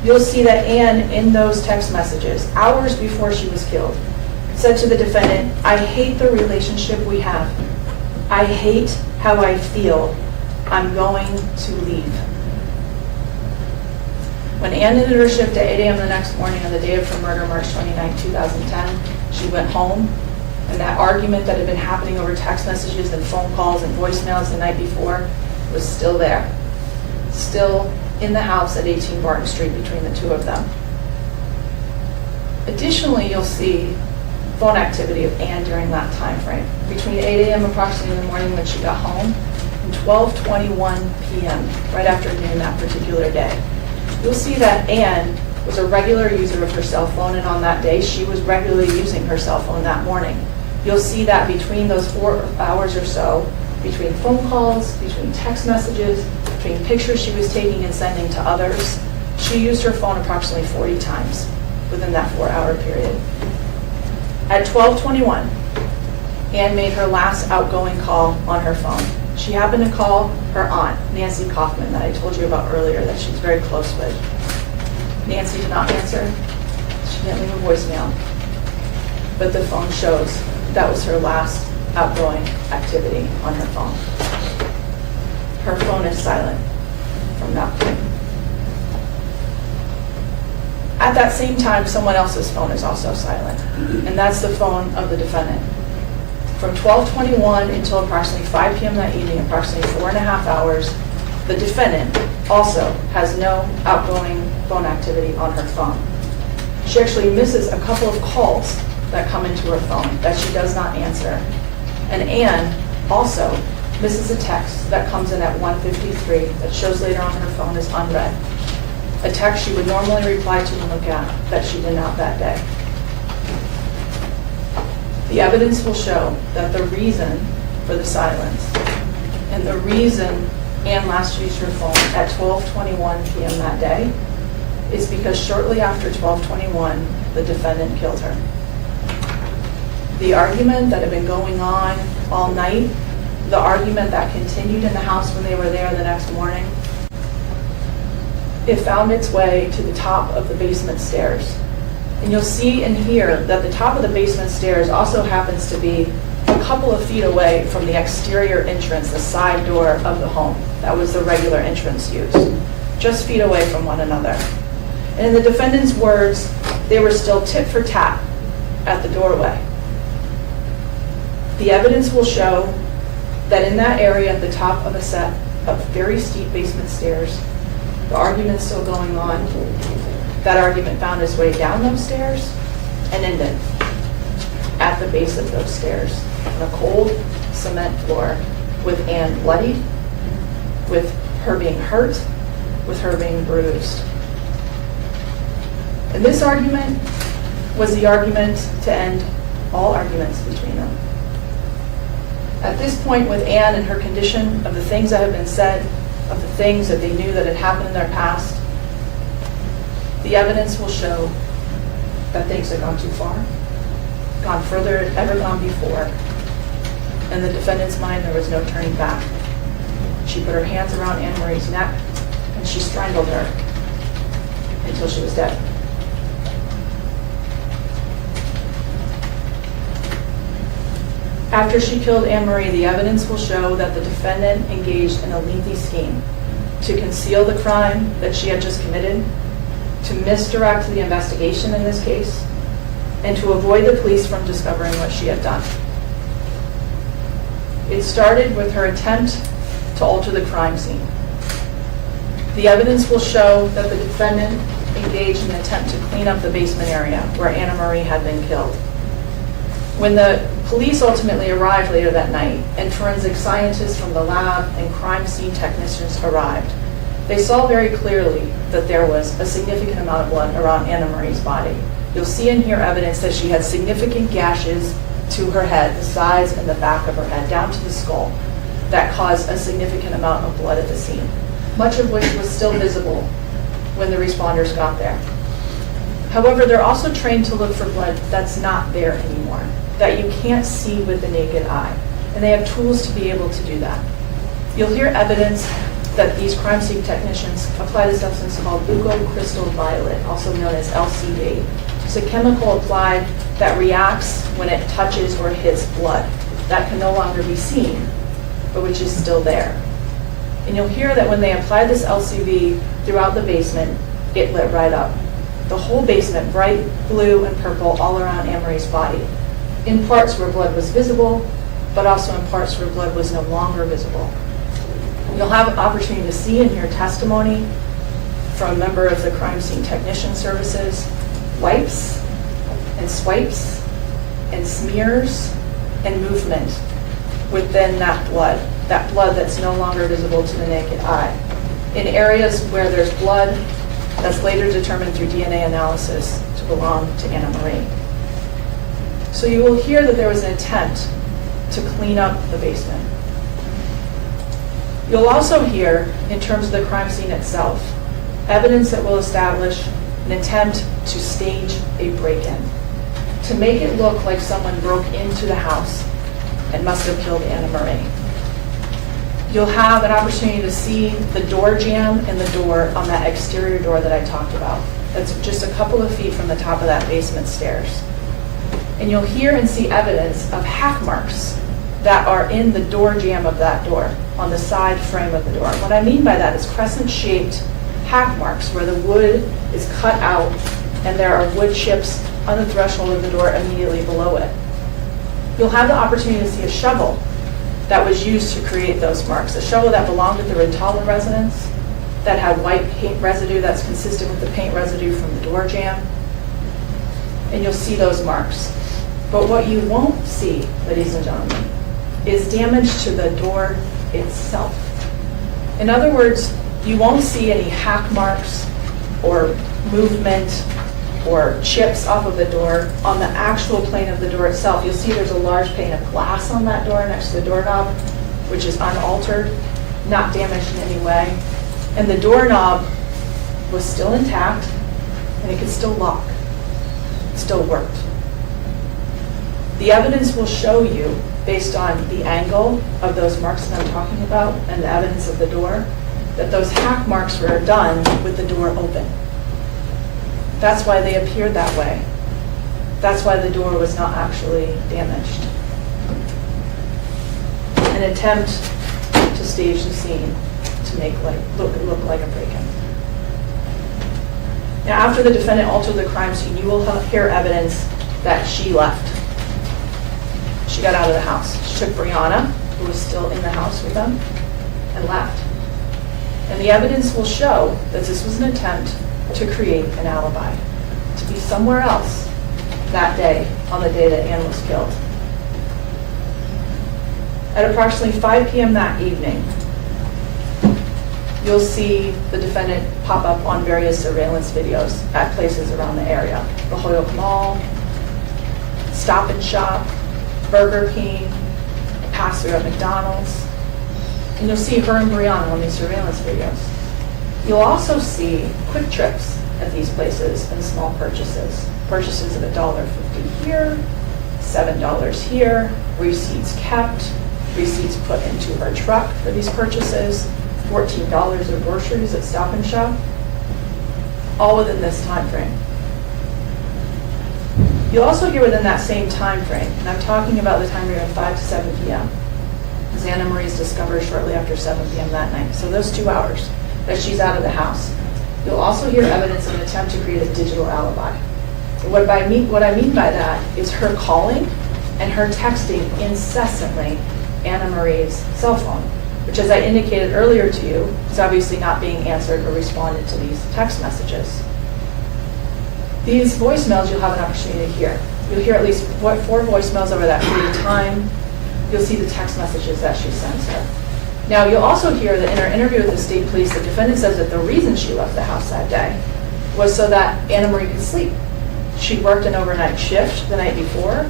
You'll see that Anne, in those text messages, hours before she was killed, said to the defendant, "I hate the relationship we have. I hate how I feel. I'm going to leave." When Anne ended her shift at 8 a.m. the next morning on the day of her murder, March 29, 2010, she went home, and that argument that had been happening over text messages and phone calls and voicemails the night before was still there, still in the house at 18 Barton Street between the two of them. Additionally, you'll see phone activity of Anne during that time frame, between 8 a.m. approximately in the morning when she got home and 12:21 p.m., right after noon that particular day. You'll see that Anne was a regular user of her cell phone, and on that day, she was regularly using her cell phone that morning. You'll see that between those 4 hours or so, between phone calls, between text messages, between pictures she was taking and sending to others, she used her phone approximately 40 times within that 4-hour period. At 12:21, Anne made her last outgoing call on her phone. She happened to call her aunt, Nancy Kaufman, that I told you about earlier, that she's very close with. Nancy did not answer. She didn't leave a voicemail. But the phone shows that was her last outgoing activity on her phone. Her phone is silent from that point. At that same time, someone else's phone is also silent, and that's the phone of the defendant. From 12:21 until approximately 5 p.m. that evening, approximately 4.5 hours, the defendant also has no outgoing phone activity on her phone. She actually misses a couple of calls that come into her phone that she does not answer. And Anne also misses a text that comes in at 1:53 that shows later on her phone is unread. A text she would normally reply to and look at that she did not that day. The evidence will show that the reason for the silence and the reason Anne last used her phone at 12:21 p.m. that day is because shortly after 12:21, the defendant killed her. The argument that had been going on all night, the argument that continued in the house when they were there the next morning, it found its way to the top of the basement stairs. And you'll see and hear that the top of the basement stairs also happens to be a couple of feet away from the exterior entrance, the side door of the home. That was the regular entrance used, just feet away from one another. And in the defendant's words, they were still tit for tat at the doorway. The evidence will show that in that area at the top of a set of very steep basement stairs, the argument's still going on. That argument found its way down those stairs and ended at the base of those stairs on a cold cement floor with Anne bloodied, with her being hurt, with her being bruised. And this argument was the argument to end all arguments between them. At this point, with Anne and her condition, of the things that have been said, of the things that they knew that had happened in their past, the evidence will show that things had gone too far, gone further than ever gone before. In the defendant's mind, there was no turning back. She put her hands around Annamarie's neck, and she strangled her until she was dead. After she killed Annamarie, the evidence will show that the defendant engaged in a lengthy scheme to conceal the crime that she had just committed, to misdirect the investigation in this case, and to avoid the police from discovering what she had done. It started with her attempt to alter the crime scene. The evidence will show that the defendant engaged in an attempt to clean up the basement area where Annamarie had been killed. When the police ultimately arrived later that night, and forensic scientists from the lab and crime scene technicians arrived, they saw very clearly that there was a significant amount of blood around Annamarie's body. You'll see and hear evidence that she had significant gashes to her head, the sides and the back of her head, down to the skull, that caused a significant amount of blood at the scene, much of which was still visible when the responders got there. However, they're also trained to look for blood that's not there anymore, that you can't see with the naked eye, and they have tools to be able to do that. You'll hear evidence that these crime scene technicians apply a substance called leucocrystal violet, also known as LCV. It's a chemical applied that reacts when it touches or hits blood that can no longer be seen, but which is still there. And you'll hear that when they apply this LCV throughout the basement, it lit right up. The whole basement, bright blue and purple all around Annamarie's body, in parts where blood was visible, but also in parts where blood was no longer visible. You'll have an opportunity to see and hear testimony from a member of the crime scene technician services, wipes and swipes and smears and movement within that blood that's no longer visible to the naked eye. In areas where there's blood that's later determined through DNA analysis to belong to Annamarie. So you will hear that there was an attempt to clean up the basement. You'll also hear, in terms of the crime scene itself, evidence that will establish an attempt to stage a break-in, to make it look like someone broke into the house and must have killed Annamarie. You'll have an opportunity to see the door jamb in the door on that exterior door that I talked about. That's just a couple of feet from the top of that basement stairs. And you'll hear and see evidence of hack marks that are in the door jamb of that door, on the side frame of the door. What I mean by that is crescent-shaped hack marks where the wood is cut out and there are wood chips on the threshold of the door immediately below it. You'll have the opportunity to see a shovel that was used to create those marks, a shovel that belonged to the Rintala residence, that had white paint residue that's consistent with the paint residue from the door jamb. And you'll see those marks. But what you won't see, ladies and gentlemen, is damage to the door itself. In other words, you won't see any hack marks or movement or chips off of the door on the actual plane of the door itself. You'll see there's a large pane of glass on that door next to the doorknob, which is unaltered, not damaged in any way. And the doorknob was still intact, and it could still lock. It still worked. The evidence will show you, based on the angle of those marks that I'm talking about and the evidence of the door, that those hack marks were done with the door open. That's why they appeared that way. That's why the door was not actually damaged. An attempt to stage the scene to make look like a break-in. Now, after the defendant altered the crime scene, you will hear evidence that she left. She got out of the house. She took Brianna, who was still in the house with them, and left. And the evidence will show that this was an attempt to create an alibi, to be somewhere else that day, on the day that Ann was killed. At approximately 5 p.m. that evening, you'll see the defendant pop up on various surveillance videos at places around the area. The Holyoke Mall, Stop and Shop, Burger King, a pass-through at McDonald's. And you'll see her and Brianna on these surveillance videos. You'll also see quick trips at these places and small purchases. Purchases of $1.50 here, $7 here, receipts kept, receipts put into her truck for these purchases, $14 of groceries at Stop and Shop, all within this time frame. You'll also hear within that same time frame, and I'm talking about the time frame of 5 to 7 p.m., as Annamarie is discovered shortly after 7 p.m. that night. So those 2 hours that she's out of the house. You'll also hear evidence of an attempt to create a digital alibi. What I mean by that is her calling and her texting incessantly Annamarie's cell phone, which, as I indicated earlier to you, is obviously not being answered or responded to these text messages. These voicemails you'll have an opportunity to hear. You'll hear at least 4 voicemails over that period of time. You'll see the text messages that she sends her. Now, you'll also hear that in her interview with the state police, the defendant says that the reason she left the house that day was so that Annamarie could sleep. She worked an overnight shift the night before,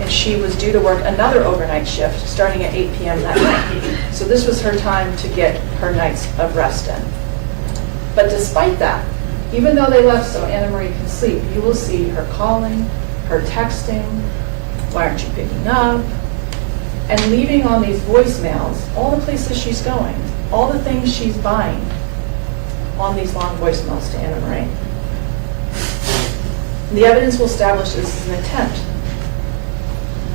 and she was due to work another overnight shift starting at 8 p.m. that night. So this was her time to get her nights of rest in. But despite that, even though they left so Annamarie can sleep, you will see her calling, her texting, why aren't you picking up, and leaving on these voicemails all the places she's going, all the things she's buying on these long voicemails to Annamarie. The evidence will establish this is an attempt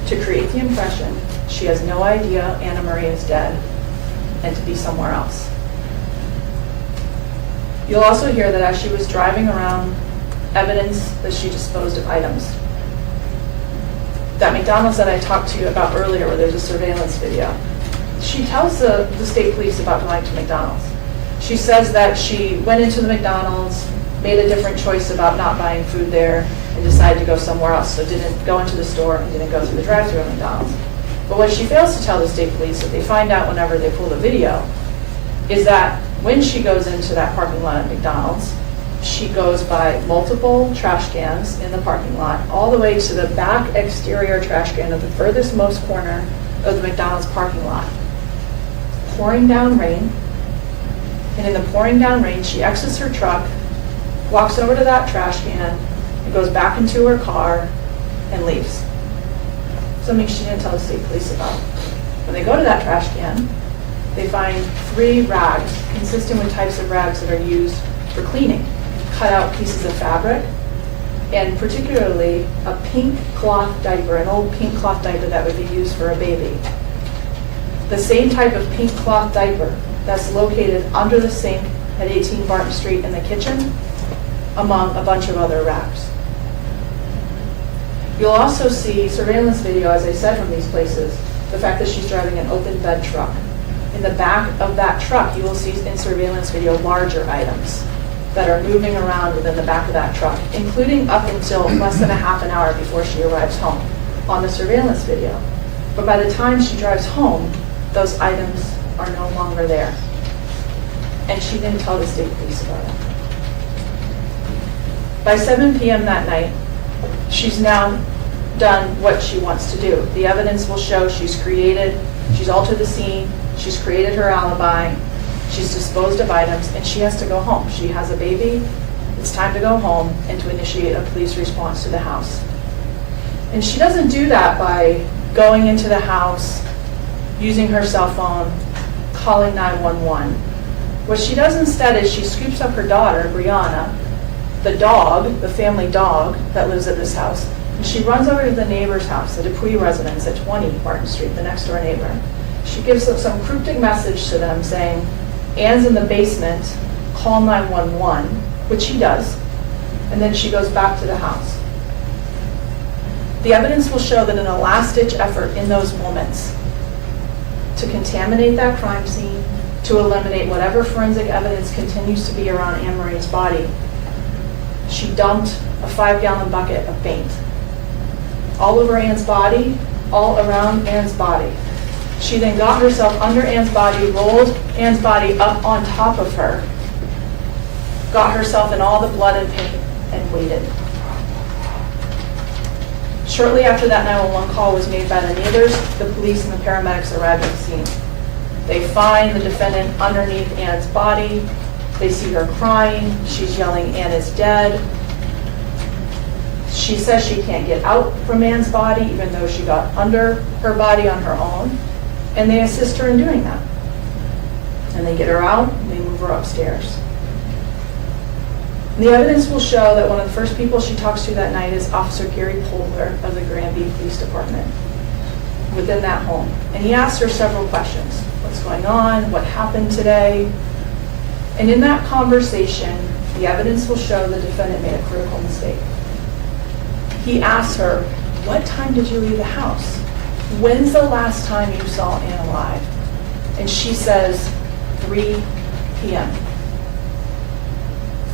to create the impression she has no idea Annamarie is dead and to be somewhere else. You'll also hear that as she was driving around, evidence that she disposed of items. That McDonald's that I talked to you about earlier, where there's a surveillance video, she tells the state police about going to McDonald's. She says that she went into the McDonald's, made a different choice about not buying food there, and decided to go somewhere else. So didn't go into the store and didn't go through the drive-thru at McDonald's. But what she fails to tell the state police, that they find out whenever they pull the video, is that when she goes into that parking lot at McDonald's, she goes by multiple trash cans in the parking lot, all the way to the back exterior trash can of the furthest most corner of the McDonald's parking lot. Pouring down rain, and in the pouring down rain, she exits her truck, walks over to that trash can, and goes back into her car and leaves. Something she didn't tell the state police about. When they go to that trash can, they find 3 rags, consistent with types of rags that are used for cleaning. Cut out pieces of fabric, and particularly a pink cloth diaper, an old pink cloth diaper that would be used for a baby. The same type of pink cloth diaper that's located under the sink at 18 Barton Street in the kitchen, among a bunch of other rags. You'll also see surveillance video, as I said, from these places, the fact that she's driving an open bed truck. In the back of that truck, you will see in surveillance video larger items that are moving around within the back of that truck, including up until less than a half an hour before she arrives home on the surveillance video. But by the time she drives home, those items are no longer there. And she didn't tell the state police about it. By 7 p.m. that night, she's now done what she wants to do. The evidence will show she's altered the scene, she's created her alibi, she's disposed of items, and she has to go home. She has a baby, it's time to go home and to initiate a police response to the house. And she doesn't do that by going into the house, using her cell phone, calling 911, What she does instead is she scoops up her daughter, Brianna, the dog, the family dog that lives at this house, and she runs over to the neighbor's house, the Dupuy residence at 20 Martin Street, the next door neighbor. She gives them some cryptic message to them saying, Anne's in the basement, call 911, which she does, and then she goes back to the house. The evidence will show that in a last-ditch effort in those moments to contaminate that crime scene, to eliminate whatever forensic evidence continues to be around Annamarie's body, she dumped a 5-gallon bucket of paint all over Anne's body, all around Anne's body. She then got herself under Anne's body, rolled Anne's body up on top of her, got herself in all the blood and paint, and waited. Shortly after that 911 call was made by the neighbors, the police and the paramedics arrived at the scene. They find the defendant underneath Anne's body. They see her crying. She's yelling, Anne is dead. She says she can't get out from Anne's body, even though she got under her body on her own. And they assist her in doing that. And they get her out, and they move her upstairs. And the evidence will show that one of the first people she talks to that night is Officer Gary Polder of the Granby Police Department within that home. And he asks her several questions. What's going on? What happened today? And in that conversation, the evidence will show the defendant made a critical mistake. He asks her, what time did you leave the house? When's the last time you saw Anne alive? And she says, 3 p.m.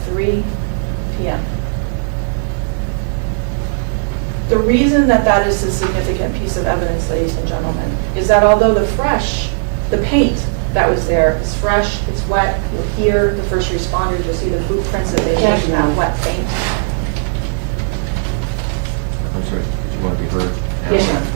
3 p.m. The reason that that is a significant piece of evidence, ladies and gentlemen, is that although the paint that was there is fresh, it's wet, you'll hear the first responders, you'll see the boot prints that they made in that wet paint. I'm sorry, did you want to be heard? Yes, ma'am.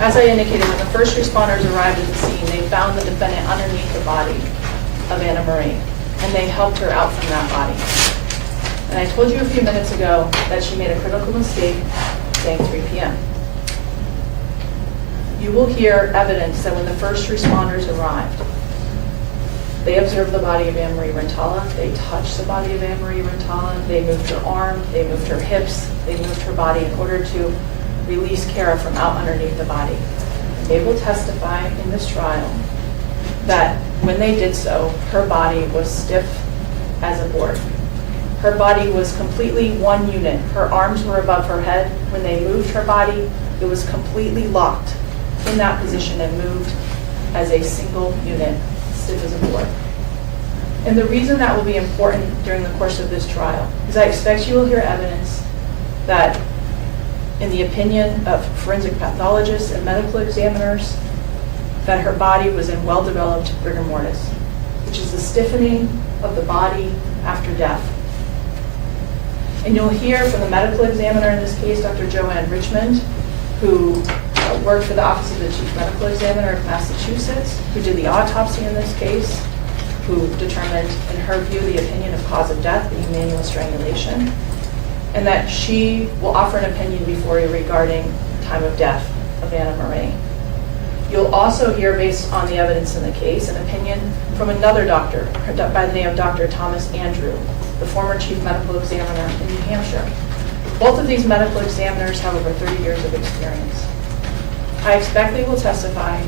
As I indicated, when the first responders arrived at the scene, they found the defendant underneath the body of Annamarie, and they helped her out from that body. And I told you a few minutes ago that she made a critical mistake saying 3 p.m. You will hear evidence that when the first responders arrived, they observed the body of Annamarie Rintala, they touched the body of Annamarie Rintala, they moved her arm, they moved her hips, they moved her body in order to release Cara from out underneath the body. They will testify in this trial that when they did so, her body was stiff as a board. Her body was completely one unit. Her arms were above her head. When they moved her body, it was completely locked in that position and moved as a single unit, stiff as a board. And the reason that will be important during the course of this trial is I expect you will hear evidence that, in the opinion of forensic pathologists and medical examiners, that her body was in well-developed rigor mortis, which is the stiffening of the body after death. And you'll hear from the medical examiner in this case, Dr. Joanne Richmond, who worked for the Office of the Chief Medical Examiner of Massachusetts, who did the autopsy in this case, who determined, in her view, the opinion of cause of death being manual strangulation, and that she will offer an opinion before you regarding time of death of Annamarie. You'll also hear, based on the evidence in the case, an opinion from another doctor by the name of Dr. Thomas Andrew, the former chief medical examiner in New Hampshire. Both of these medical examiners have over 30 years of experience. I expect they will testify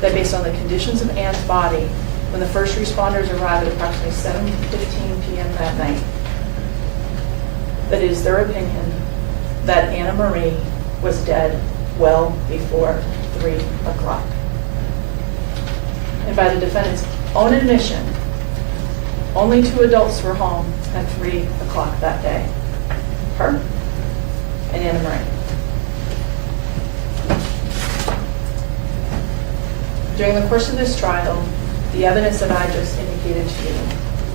that based on the conditions of Ann's body, when the first responders arrived at approximately 7:15 p.m. that night, that it is their opinion that Annamarie was dead well before 3 o'clock. And by the defendant's own admission, only 2 adults were home at 3 o'clock that day, her and Annamarie. During the course of this trial, the evidence that I just indicated to you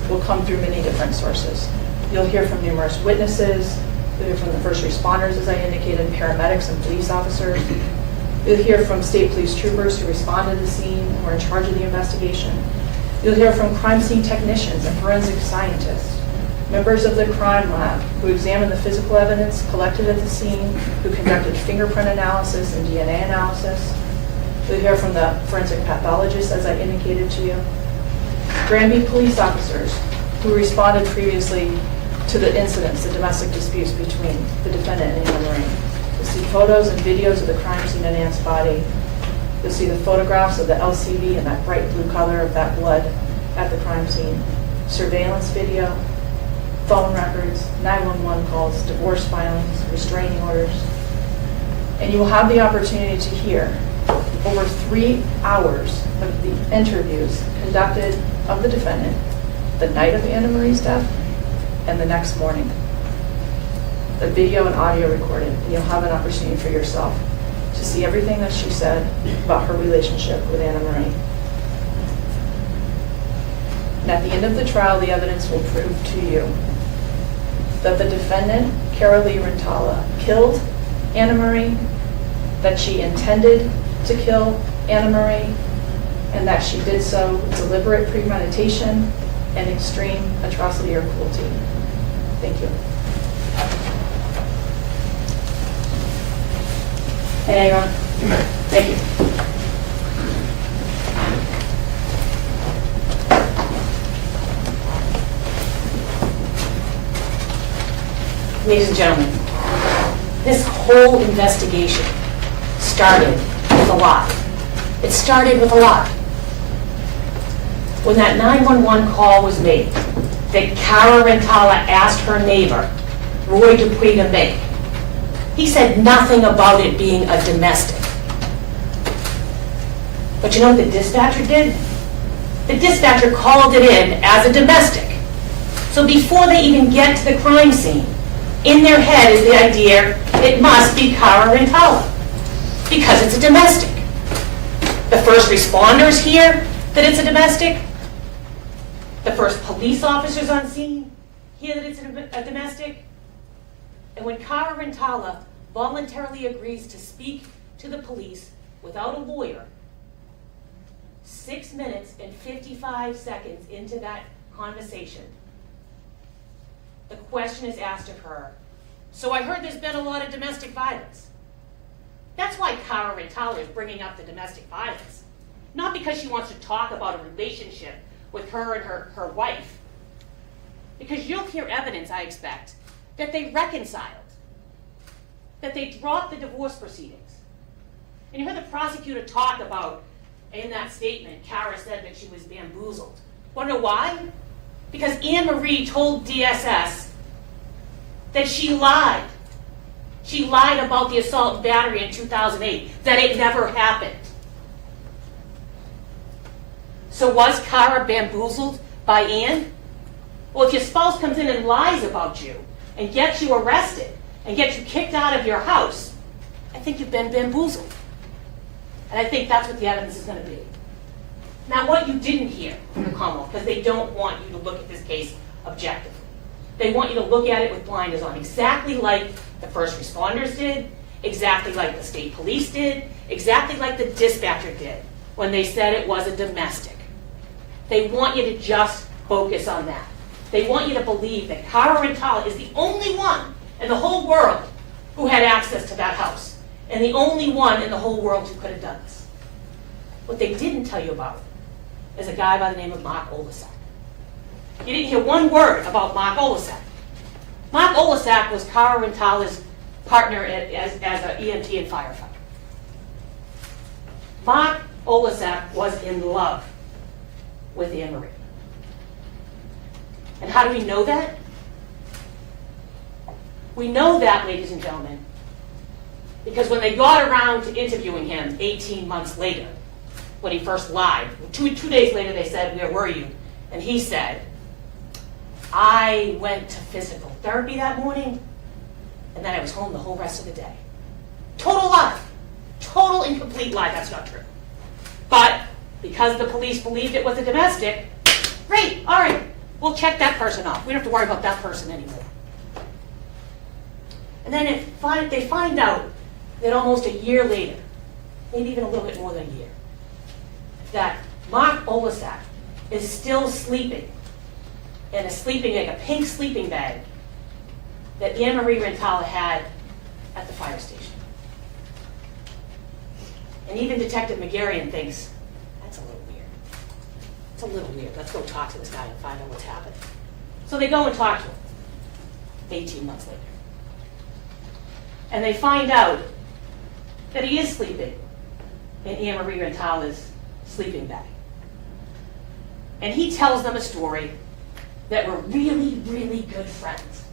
will come through many different sources. You'll hear from numerous witnesses, you'll hear from the first responders, as I indicated, paramedics and police officers. You'll hear from state police troopers who responded to the scene and were in charge of the investigation. You'll hear from crime scene technicians and forensic scientists, members of the crime lab who examined the physical evidence collected at the scene, who conducted fingerprint analysis and DNA analysis. You'll hear from the forensic pathologists, as I indicated to you. Granby police officers who responded previously to the incidents, the domestic disputes between the defendant and Annamarie. You'll see photos and videos of the crime scene and Ann's body. You'll see the photographs of the LCD and that bright blue color of that blood at the crime scene. Surveillance video, phone records, 911 calls, divorce filings, restraining orders. And you will have the opportunity to hear over 3 hours of the interviews conducted of the defendant the night of Annamarie's death and the next morning. The video and audio recorded, and you'll have an opportunity for yourself to see everything that she said about her relationship with Annamarie. And at the end of the trial, the evidence will prove to you that the defendant, Cara Rintala, killed Annamarie, that she intended to kill Annamarie, and that she did so with deliberate premeditation and extreme atrocity or cruelty. Thank you. Hey, Aaron. Thank you. Ladies and gentlemen, this whole investigation started with a lot. It started with a lot. When that 911 call was made, that Cara Rintala asked her neighbor, Roy Dupuy, to make, he said nothing about it being a domestic. But you know what the dispatcher did? The dispatcher called it in as a domestic. So before they even get to the crime scene, in their head is the idea it must be Cara Rintala because it's a domestic. The first responders hear that it's a domestic. The first police officers on scene hear that it's a domestic. And when Cara Rintala voluntarily agrees to speak to the police without a lawyer, 6 minutes and 55 seconds into that conversation, the question is asked of her, so I heard there's been a lot of domestic violence. That's why Cara Rintala is bringing up the domestic violence. Not because she wants to talk about a relationship with her and her wife. Because you'll hear evidence, I expect, that they reconciled, that they dropped the divorce proceedings. And you heard the prosecutor talk about, in that statement, Cara said that she was bamboozled. Want to know why? Because Annamarie told DSS that she lied. She lied about the assault and battery in 2008, that it never happened. So was Cara bamboozled by Ann? Well, if your spouse comes in and lies about you and gets you arrested and gets you kicked out of your house, I think you've been bamboozled. And I think that's what the evidence is going to be. Now, what you didn't hear from the Commonwealth, because they don't want you to look at this case objectively. They want you to look at it with blinders on, exactly like the first responders did, exactly like the state police did, exactly like the dispatcher did when they said it was a domestic. They want you to just focus on that. They want you to believe that Cara Rintala is the only one in the whole world who had access to that house, and the only one in the whole world who could have done this. What they didn't tell you about is a guy by the name of Mark Olasak. You didn't hear one word about Mark Olasak. Mark Olasak was Cara Rintala's partner as an EMT and firefighter. Mark Olasak was in love with Annamarie. And how do we know that? We know that, ladies and gentlemen, because when they got around to interviewing him 18 months later, when he first lied, two days later they said, "Where were you?" And he said, "I went to physical therapy that morning, and then I was home the whole rest of the day." Total lie. Total and complete lie. That's not true. But because the police believed it was a domestic, great, all right, we'll check that person off. We don't have to worry about that person anymore. And then they find out that almost a year later, maybe even a little bit more than a year, that Mark Olasak is still sleeping in a pink sleeping bag that Annamarie Rintala had at the fire station. And even Detective McGarrian thinks, that's a little weird. It's a little weird. Let's go talk to this guy and find out what's happened. So they go and talk to him 18 months later. And they find out that he is sleeping in Annamarie Rintala's sleeping bag. And he tells them a story that we're really, really good friends.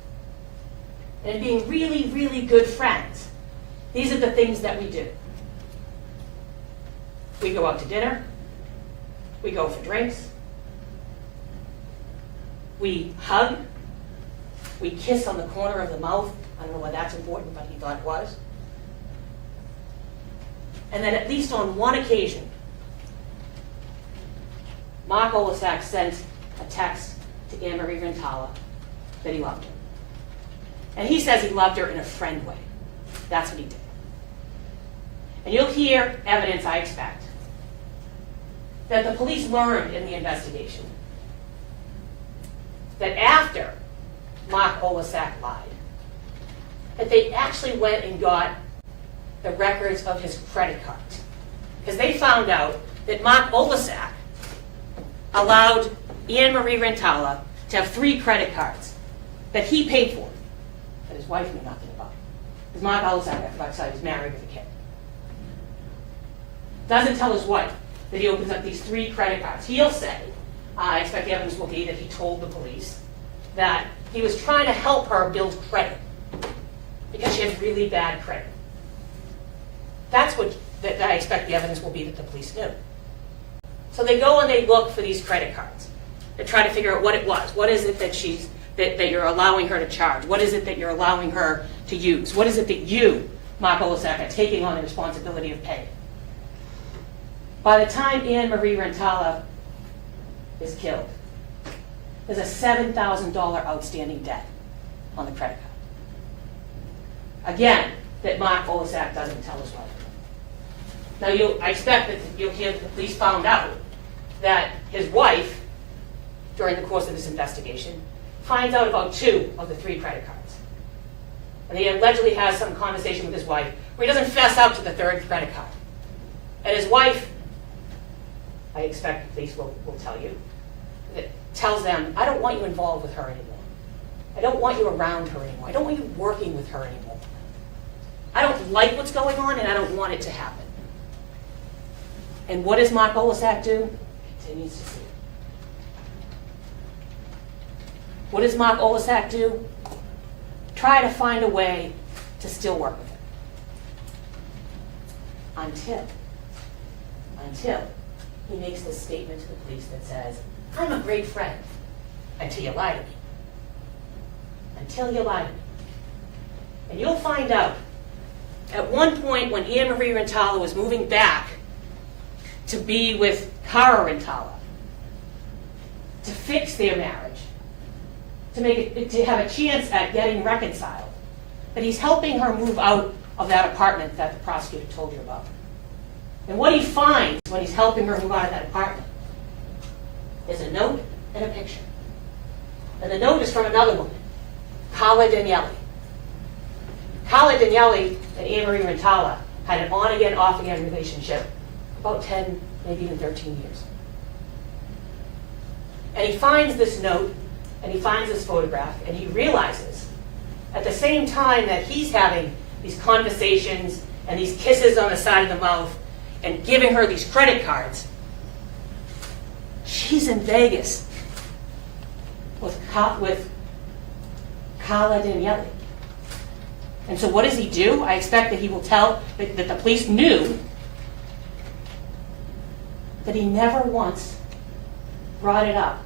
And being really, really good friends, these are the things that we do. We go out to dinner. We go for drinks. We hug. We kiss on the corner of the mouth. I don't know why that's important, but he thought it was. And then at least on one occasion, Mark Olasak sent a text to Annamarie Rintala that he loved her. And he says he loved her in a friend way. That's what he did. And you'll hear evidence, I expect, that the police learned in the investigation that after Mark Olasak lied, that they actually went and got the records of his credit cards. Because they found out that Mark Olasak allowed Annamarie Rintala to have 3 credit cards that he paid for, that his wife knew nothing about. Because Mark Olasak, I forgot to say, was married with a kid. Doesn't tell his wife that he opens up these 3 credit cards. He'll say, I expect the evidence will be that he told the police that he was trying to help her build credit because she had really bad credit. That's what that I expect the evidence will be that the police knew. So they go and they look for these credit cards. They try to figure out what it was. What is it that that you're allowing her to charge? What is it that you're allowing her to use? What is it that you, Mark Olasak, are taking on the responsibility of paying? By the time Annamarie Rintala is killed, there's a $7,000 outstanding debt on the credit card. Again, that Mark Olasak doesn't tell his wife. Now, I expect that you'll hear that the police found out that his wife, during the course of this investigation, finds out about 2 of the 3 credit cards. And he allegedly has some conversation with his wife where he doesn't fess up to the 3rd credit card. And his wife, I expect the police will tell you, that tells them, I don't want you involved with her anymore. I don't want you around her anymore. I don't want you working with her anymore. I don't like what's going on, and I don't want it to happen. And what does Mark Olasak do? Continues to see. What does Mark Olasak do? Try to find a way to still work with her. Until he makes this statement to the police that says, I'm a great friend, until you lie to me. Until you lie to me. And you'll find out, at one point when Annamarie Rintala was moving back to be with Cara Rintala, to fix their marriage, to have a chance at getting reconciled, that he's helping her move out of that apartment that the prosecutor told you about. And what he finds when he's helping her move out of that apartment is a note and a picture. And the note is from another woman, Cara Daniele. Cara Daniele and Annamarie Rintala had an on-again, off-again relationship about 10, maybe even 13 years. And he finds this note, and he finds this photograph, and he realizes at the same time that he's having these conversations and these kisses on the side of the mouth and giving her these credit cards, she's in Vegas with Cara Daniele. And so what does he do? I expect that he will tell, that the police knew that he never once brought it up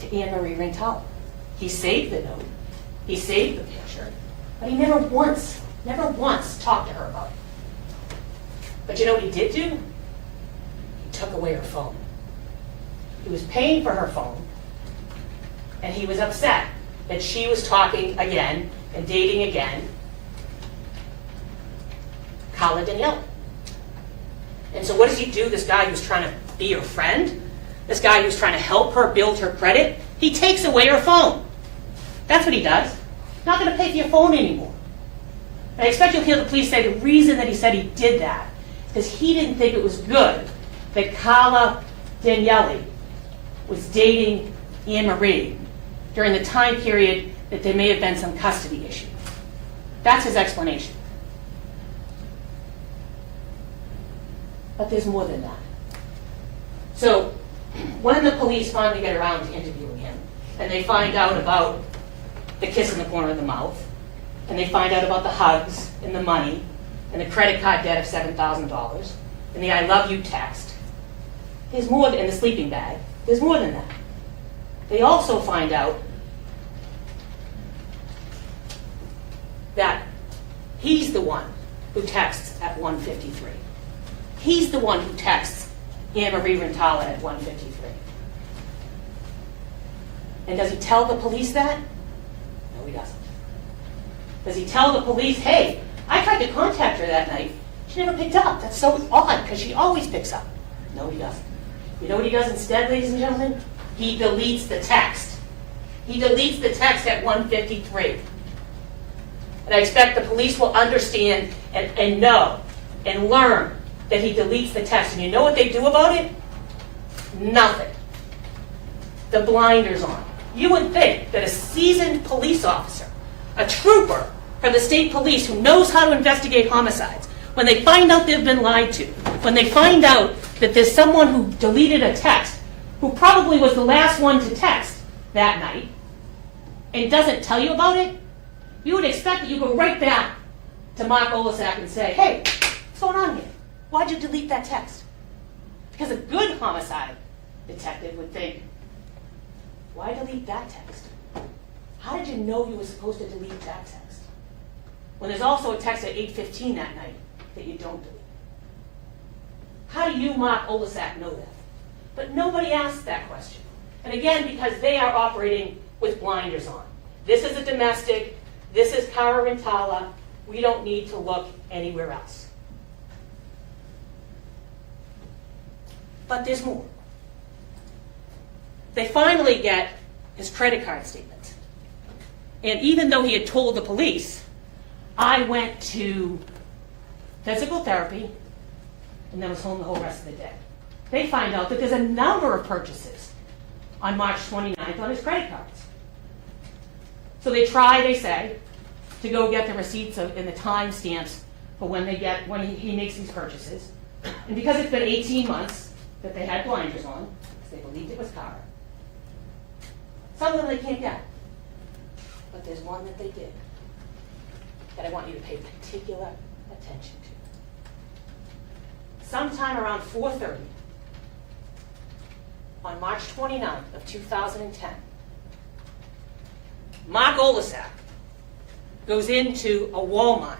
to Annamarie Rintala. He saved the note, he saved the picture, but he never once talked to her about it. But you know what he did do? He took away her phone. He was paying for her phone, and he was upset that she was talking again and dating again Cara Daniele. And so what does he do, this guy who's trying to be her friend, this guy who's trying to help her build her credit? He takes away her phone. That's what he does. Not going to pay for your phone anymore. And I expect you'll hear the police say the reason that he said he did that is he didn't think it was good that Cara Daniele was dating Annamarie during the time period that there may have been some custody issue. That's his explanation. But there's more than that. So when the police finally get around to interviewing him, and they find out about the kiss in the corner of the mouth, and they find out about the hugs and the money and the credit card debt of $7,000 and the I love you text, there's more in the sleeping bag. There's more than that. They also find out that he's the one who texts at 1:53. He's the one who texts Annamarie Rintala at 1:53. And does he tell the police that? No, he doesn't. Does he tell the police, hey, I tried to contact her that night. She never picked up. That's so odd, because she always picks up. No, he doesn't. You know what he does instead, ladies and gentlemen? He deletes the text. He deletes the text at 1:53. And I expect the police will understand and know and learn that he deletes the text. And you know what they do about it? Nothing. The blinders on. You would think that a seasoned police officer, a trooper from the state police who knows how to investigate homicides, when they find out they've been lied to, when they find out that there's someone who deleted a text, who probably was the last one to text that night, and doesn't tell you about it, you would expect that you go right back to Mark Olasak and say, hey, what's going on here? Why'd you delete that text? Because a good homicide detective would think, why delete that text? How did you know you were supposed to delete that text? When there's also a text at 8:15 that night that you don't delete. How do you, Mark Olasak, know that? But nobody asks that question. And again, because they are operating with blinders on. This is a domestic. This is Cara Rintala. We don't need to look anywhere else. But there's more. They finally get his credit card statement. And even though he had told the police, I went to physical therapy and then was home the whole rest of the day, they find out that there's a number of purchases on March 29th on his credit cards. So they try, they say, to go get the receipts and the time stamps for when he makes these purchases. And because it's been 18 months that they had blinders on, because they believed it was Cara, some of them they can't get. But there's one that they did that I want you to pay particular attention to. Sometime around 4:30 on March 29th of 2010, Mark Olasak goes into a Walmart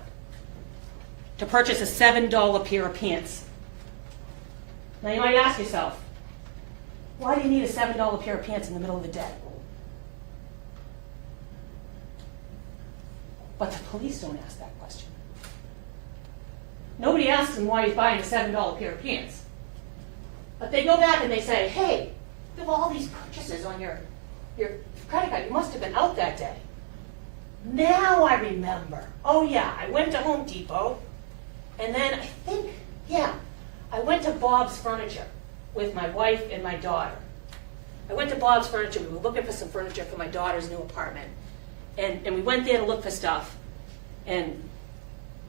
to purchase a $7 pair of pants. Now you might ask yourself, why do you need a $7 pair of pants in the middle of the day? But the police don't ask that question. Nobody asks him why he's buying a $7 pair of pants. But they go back and they say, hey, you have all these purchases on your credit card. You must have been out that day. Now I remember. Oh yeah, I went to Home Depot, and then I went to Bob's Furniture with my wife and my daughter. I went to Bob's Furniture. We were looking for some furniture for my daughter's new apartment. And we went there to look for stuff. And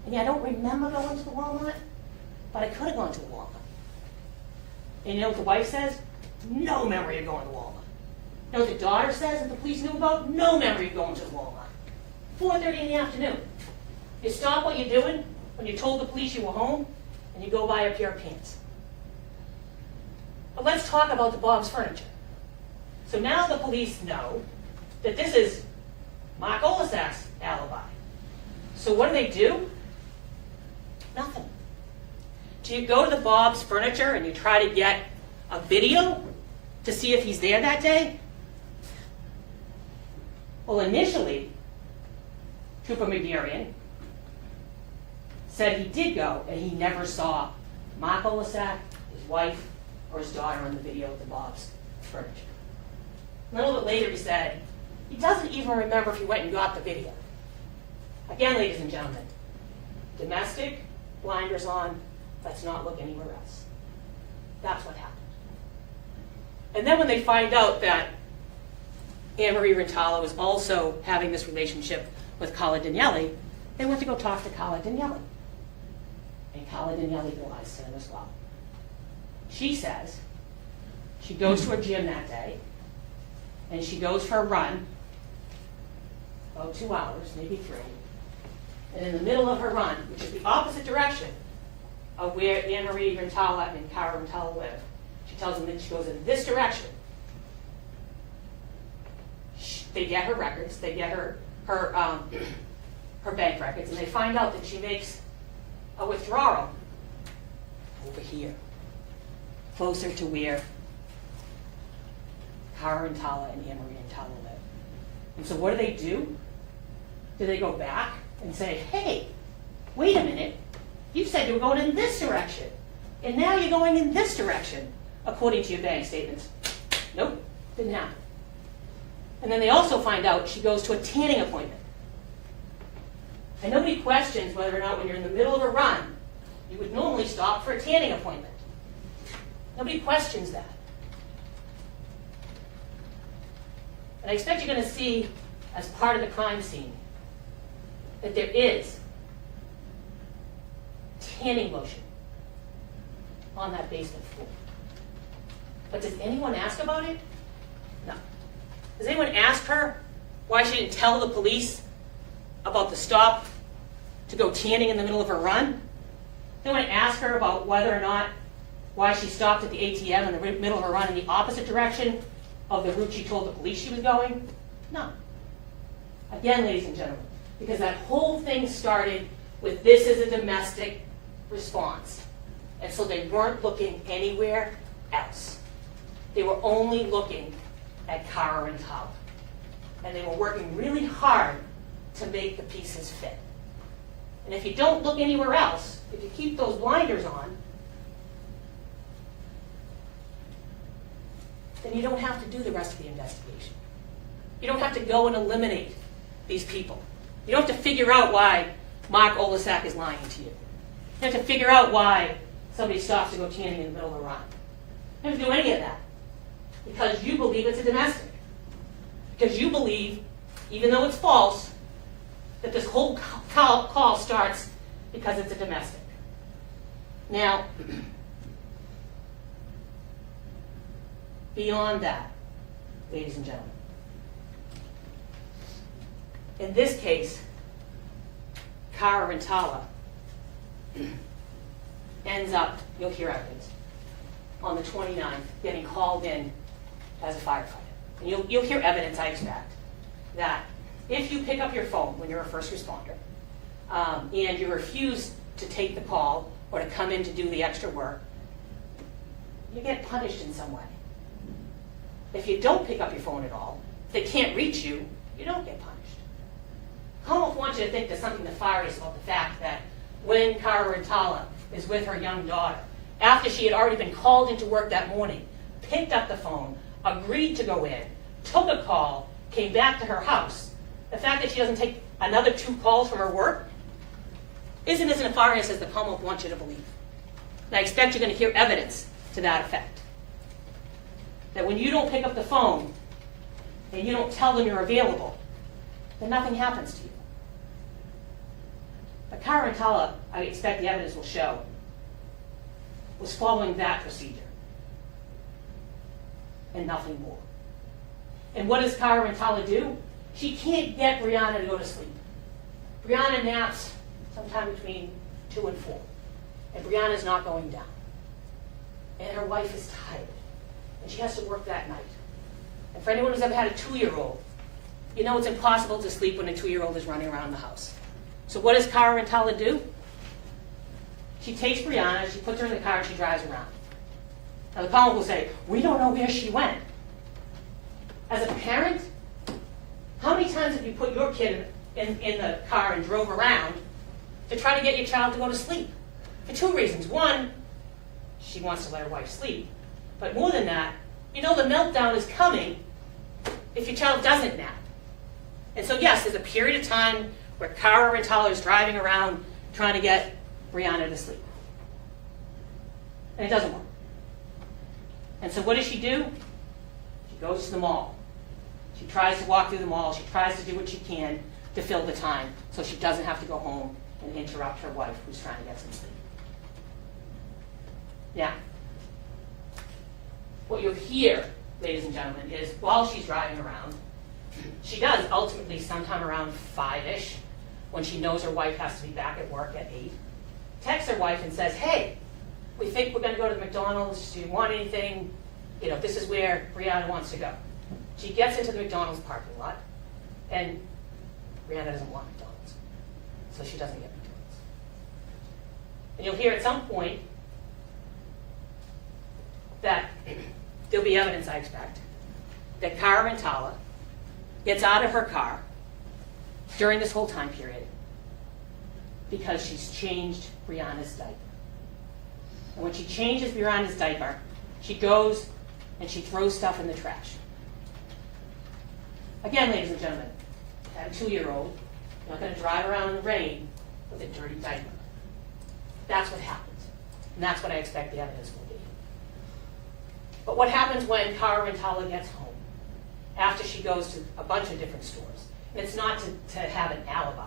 yeah, I don't remember going to the Walmart, but I could have gone to the Walmart. And you know what the wife says? No memory of going to Walmart. You know what the daughter says that the police knew about? No memory of going to the Walmart. 4:30 in the afternoon. You stop what you're doing when you told the police you were home, and you go buy a pair of pants. But let's talk about the Bob's Furniture. So now the police know that this is Mark Olasak's alibi. So what do? Nothing. Do you go to the Bob's Furniture and you try to get a video to see if he's there that day? Well, initially, Trooper McGarian said he did go and he never saw Mark Olasak, his wife, or his daughter on the video of the Bob's Furniture. A little bit later he said he doesn't even remember if he went and got the video. Again, ladies and gentlemen, domestic, blinders on, let's not look anywhere else. That's what happened. And then when they find out that Annamarie Rintala was also having this relationship with Cara Daniele, they went to go talk to Cara Daniele. And Cara Daniele lies to them as well. She says she goes to her gym that day, and she goes for a run, about 2 hours, maybe 3. And in the middle of her run, which is the opposite direction of where Annamarie Rintala and Cara Rintala live, she tells them that she goes in this direction. They get her records, they get her bank records, and they find out that she makes a withdrawal over here, closer to where Cara Rintala and Annamarie Rintala live. And so what do? Do they go back and say, hey, wait a minute, you said you were going in this direction, and now you're going in this direction, according to your bank statements? Nope, didn't happen. And then they also find out she goes to a tanning appointment. And nobody questions whether or not when you're in the middle of a run, you would normally stop for a tanning appointment. Nobody questions that. And I expect you're going to see, as part of the crime scene, that there is tanning lotion on that basement floor. But does anyone ask about it? No. Does anyone ask her why she didn't tell the police about the stop to go tanning in the middle of her run? Anyone ask her about whether or not why she stopped at the ATM in the middle of her run in the opposite direction of the route she told the police she was going? No. Again, ladies and gentlemen, because that whole thing started with this is a domestic response. And so they weren't looking anywhere else. They were only looking at Cara Rintala. And they were working really hard to make the pieces fit. And if you don't look anywhere else, if you keep those blinders on, then you don't have to do the rest of the investigation. You don't have to go and eliminate these people. You don't have to figure out why Mark Olasak is lying to you. You have to figure out why somebody stops to go tanning in the middle of the run. You don't have to do any of that because you believe it's a domestic. Because you believe, even though it's false, that this whole call starts because it's a domestic. Now, beyond that, ladies and gentlemen, in this case, Cara Rintala ends up, you'll hear evidence, on the 29th, getting called in as a firefighter. And you'll hear evidence, I expect, that if you pick up your phone when you're a first responder, and you refuse to take the call or to come in to do the extra work, you get punished in some way. If you don't pick up your phone at all, if they can't reach you, you don't get punished. Commonwealth wants you to think there's something nefarious about the fact that when Cara Rintala is with her young daughter, after she had already been called into work that morning, picked up the phone, agreed to go in, took a call, came back to her house, the fact that she doesn't take another 2 calls from her work isn't as nefarious as the Commonwealth wants you to believe. And I expect you're going to hear evidence to that effect. That when you don't pick up the phone and you don't tell them you're available, then nothing happens to you. But Cara Rintala, I expect the evidence will show, was following that procedure and nothing more. And what does Cara Rintala do? She can't get Brianna to go to sleep. Brianna naps sometime between 2 and 4, and Brianna's not going down. And her wife is tired, and she has to work that night. And for anyone who's ever had a 2-year-old, you know it's impossible to sleep when a 2-year-old is running around the house. So what does Cara Rintala do? She takes Brianna, she puts her in the car, and she drives around. Now the Commonwealth will say, we don't know where she went. As a parent, how many times have you put your kid in the car and drove around to try to get your child to go to sleep? For 2 reasons. One, she wants to let her wife sleep. But more than that, you know the meltdown is coming if your child doesn't nap. And so yes, there's a period of time where Cara Rintala is driving around trying to get Brianna to sleep. And it doesn't work. And so what does she do? She goes to the mall. She tries to walk through the mall. She tries to do what she can to fill the time so she doesn't have to go home and interrupt her wife who's trying to get some sleep. Now, what you'll hear, ladies and gentlemen, is while she's driving around, she does ultimately sometime around 5-ish, when she knows her wife has to be back at work at 8, texts her wife and says, hey, we think we're going to go to the McDonald's. Do you want anything? You know, this is where Brianna wants to go. She gets into the McDonald's parking lot, and Brianna doesn't want McDonald's, so she doesn't get McDonald's. And you'll hear at some point that there'll be evidence, I expect, that Cara Rintala gets out of her car during this whole time period because she's changed Brianna's diaper. And when she changes Brianna's diaper, she goes and she throws stuff in the trash. Again, ladies and gentlemen, I have a 2-year-old. You're not going to drive around in the rain with a dirty diaper. That's what happens. And that's what I expect the evidence will be. But what happens when Cara Rintala gets home after she goes to a bunch of different stores? And it's not to have an alibi.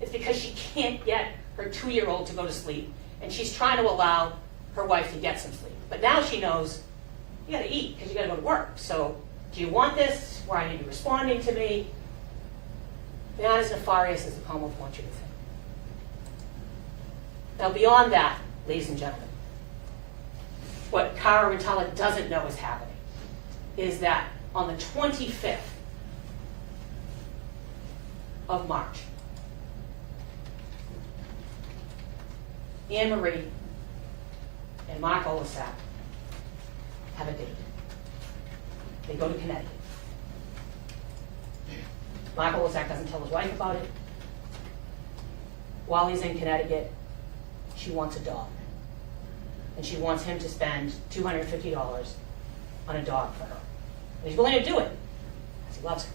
It's because she can't get her 2-year-old to go to sleep, and she's trying to allow her wife to get some sleep. But now she knows, you gotta eat because you gotta go to work. So do you want this? Why are you responding to me? They're not as nefarious as the Commonwealth wants you to think. Now beyond that, ladies and gentlemen, what Cara Rintala doesn't know is happening is that on the 25th of March, Annamarie and Mark Olasak have a date. They go to Connecticut. Mark Olasak doesn't tell his wife about it. While he's in Connecticut, she wants a dog. And she wants him to spend $250 on a dog for her. And he's willing to do it because he loves her.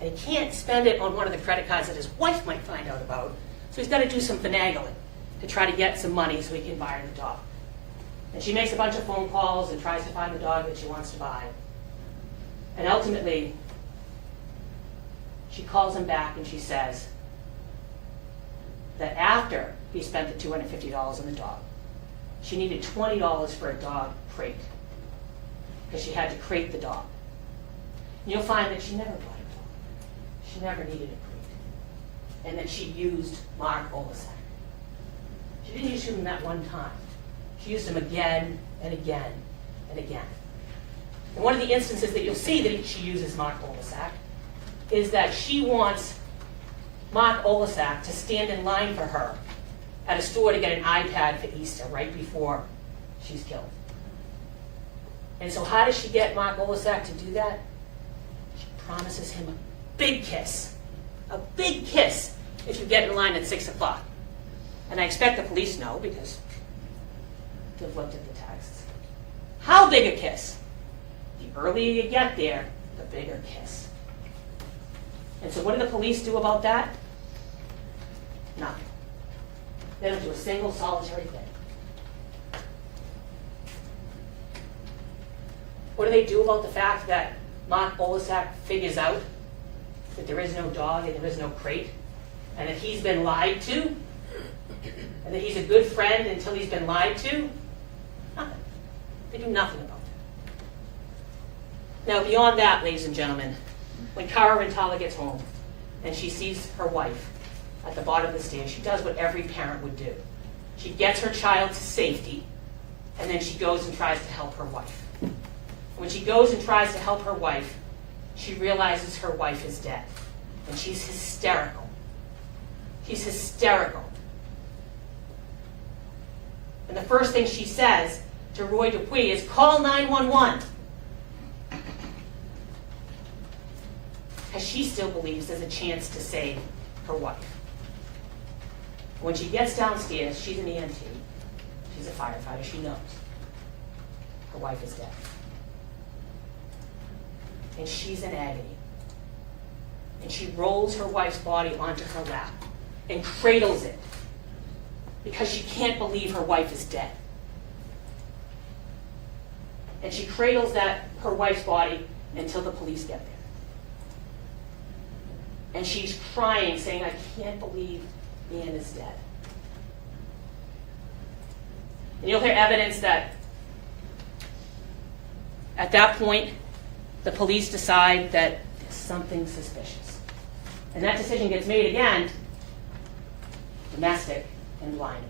And he can't spend it on one of the credit cards that his wife might find out about, so he's got to do some finagling to try to get some money so he can buy her the dog. And she makes a bunch of phone calls and tries to find the dog that she wants to buy. And ultimately, she calls him back and she says that after he spent the $250 on the dog, she needed $20 for a dog crate, because she had to crate the dog. And you'll find that she never bought a dog. She never needed a crate. And that she used Mark Olasak. She didn't use him that one time. She used him again and again and again. And one of the instances that you'll see that she uses Mark Olasak is that she wants Mark Olasak to stand in line for her at a store to get an iPad for Easter right before she's killed. And so how does she get Mark Olasak to do that? She promises him a big kiss. A big kiss if you get in line at 6 o'clock. And I expect the police know because they've looked at the texts. How big a kiss? The earlier you get there, the bigger kiss. And so what do the police do about that? Nothing. They don't do a single solitary thing. What do they do about the fact that Mark Olasak figures out that there is no dog and there is no crate, and that he's been lied to, and that he's a good friend until he's been lied to? Nothing. They do nothing about it. Now, beyond that, ladies and gentlemen, when Cara Rintala gets home and she sees her wife at the bottom of the stairs, she does what every parent would do. She gets her child to safety, and then she goes and tries to help her wife. When she goes and tries to help her wife, she realizes her wife is dead, and she's hysterical. She's hysterical. And the first thing she says to Roy Dupuis is, "Call 911." Because she still believes there's a chance to save her wife. When she gets downstairs, she's an EMT. She's a firefighter. She knows her wife is dead. And she's in agony. And she rolls her wife's body onto her lap and cradles it because she can't believe her wife is dead. And she cradles her wife's body until the police get there. And she's crying, saying, "I can't believe Ann is dead." And you'll hear evidence that at that point, the police decide that there's something suspicious. And that decision gets made again, domestic and blinders.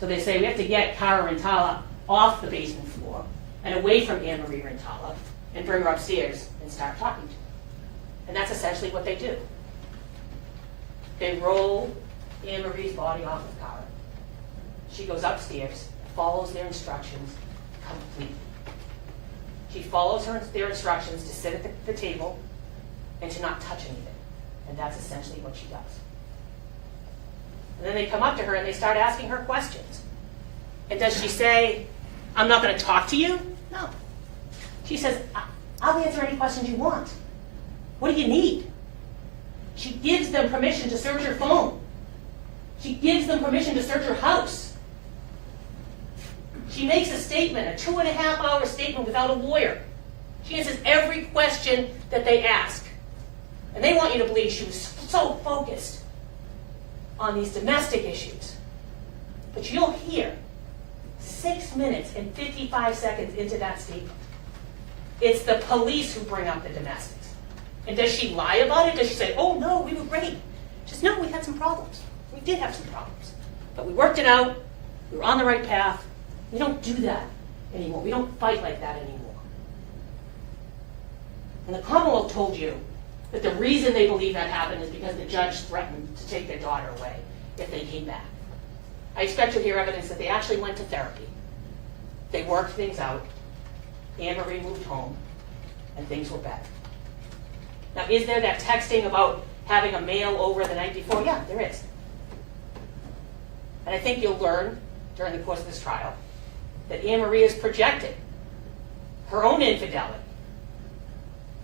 So they say, we have to get Cara Rintala off the basement floor and away from Annamarie Rintala and bring her upstairs and start talking to her. And that's essentially what they do. They roll Anne-Marie's body off of Cara. She goes upstairs, follows their instructions completely. She follows their instructions to sit at the table and to not touch anything. And that's essentially what she does. And then they come up to her and they start asking her questions. And does she say, "I'm not going to talk to you"? No. She says, "I'll answer any questions you want. What do you need?" She gives them permission to search her phone. She gives them permission to search her house. She makes a statement, a 2.5-hour statement without a lawyer. She answers every question that they ask. And they want you to believe she was so focused on these domestic issues. But you'll hear 6 minutes and 55 seconds into that statement, it's the police who bring up the domestics. And does she lie about it? Does she say, "Oh no, we were great"? She says, "No, we had some problems. We did have some problems. But we worked it out. We were on the right path." We don't do that anymore. We don't fight like that anymore. And the Commonwealth told you that the reason they believe that happened is because the judge threatened to take their daughter away if they came back. I expect to hear evidence that they actually went to therapy. They worked things out. Anne-Marie moved home, and things were better. Now, is there that texting about having a mail over the night before? Yeah, there is. And I think you'll learn during the course of this trial that Anne-Marie is projecting her own infidelity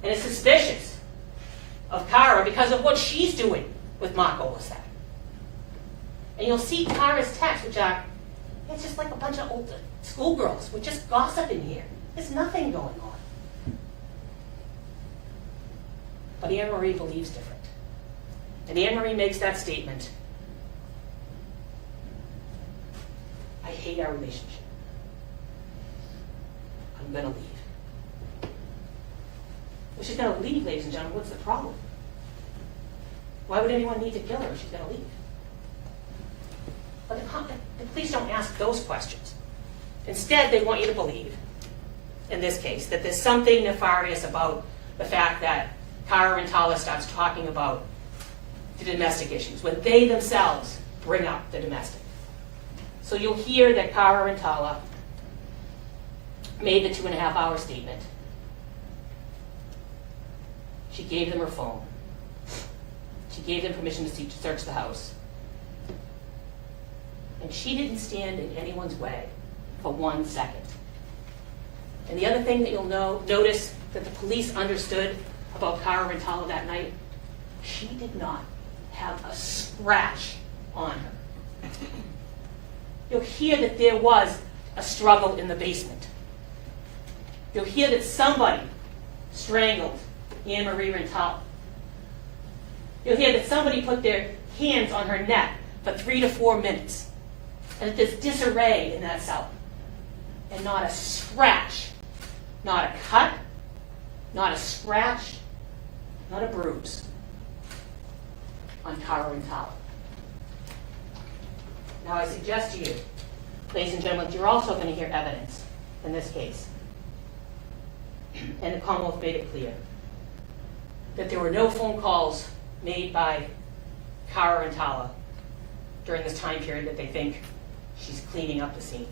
and is suspicious of Cara because of what she's doing with Mark Olasak. And you'll see Cara's texts, which are, it's just like a bunch of old schoolgirls. We're just gossiping here. There's nothing going on. But Annamarie believes different. And Annamarie makes that statement, I hate our relationship. I'm going to leave. Well, she's going to leave, ladies and gentlemen. What's the problem? Why would anyone need to kill her if she's going to leave? But the police don't ask those questions. Instead, they want you to believe, in this case, that there's something nefarious about the fact that Cara Rintala starts talking about the domestic issues when they themselves bring up the domestic. So you'll hear that Cara Rintala made the 2.5-hour statement. She gave them her phone. She gave them permission to search the house. And she didn't stand in anyone's way for 1 second. And the other thing that you'll notice that the police understood about Cara Rintala that night, she did not have a scratch on her. You'll hear that there was a struggle in the basement. You'll hear that somebody strangled Annamarie Rintala. You'll hear that somebody put their hands on her neck for 3 to 4 minutes. And that there's disarray in that cell. And not a scratch, not a cut, not a scratch, not a bruise on Cara Rintala. Now I suggest to you, ladies and gentlemen, that you're also going to hear evidence in this case. And the Commonwealth made it clear that there were no phone calls made by Cara Rintala during this time period that they think she's cleaning up the scene.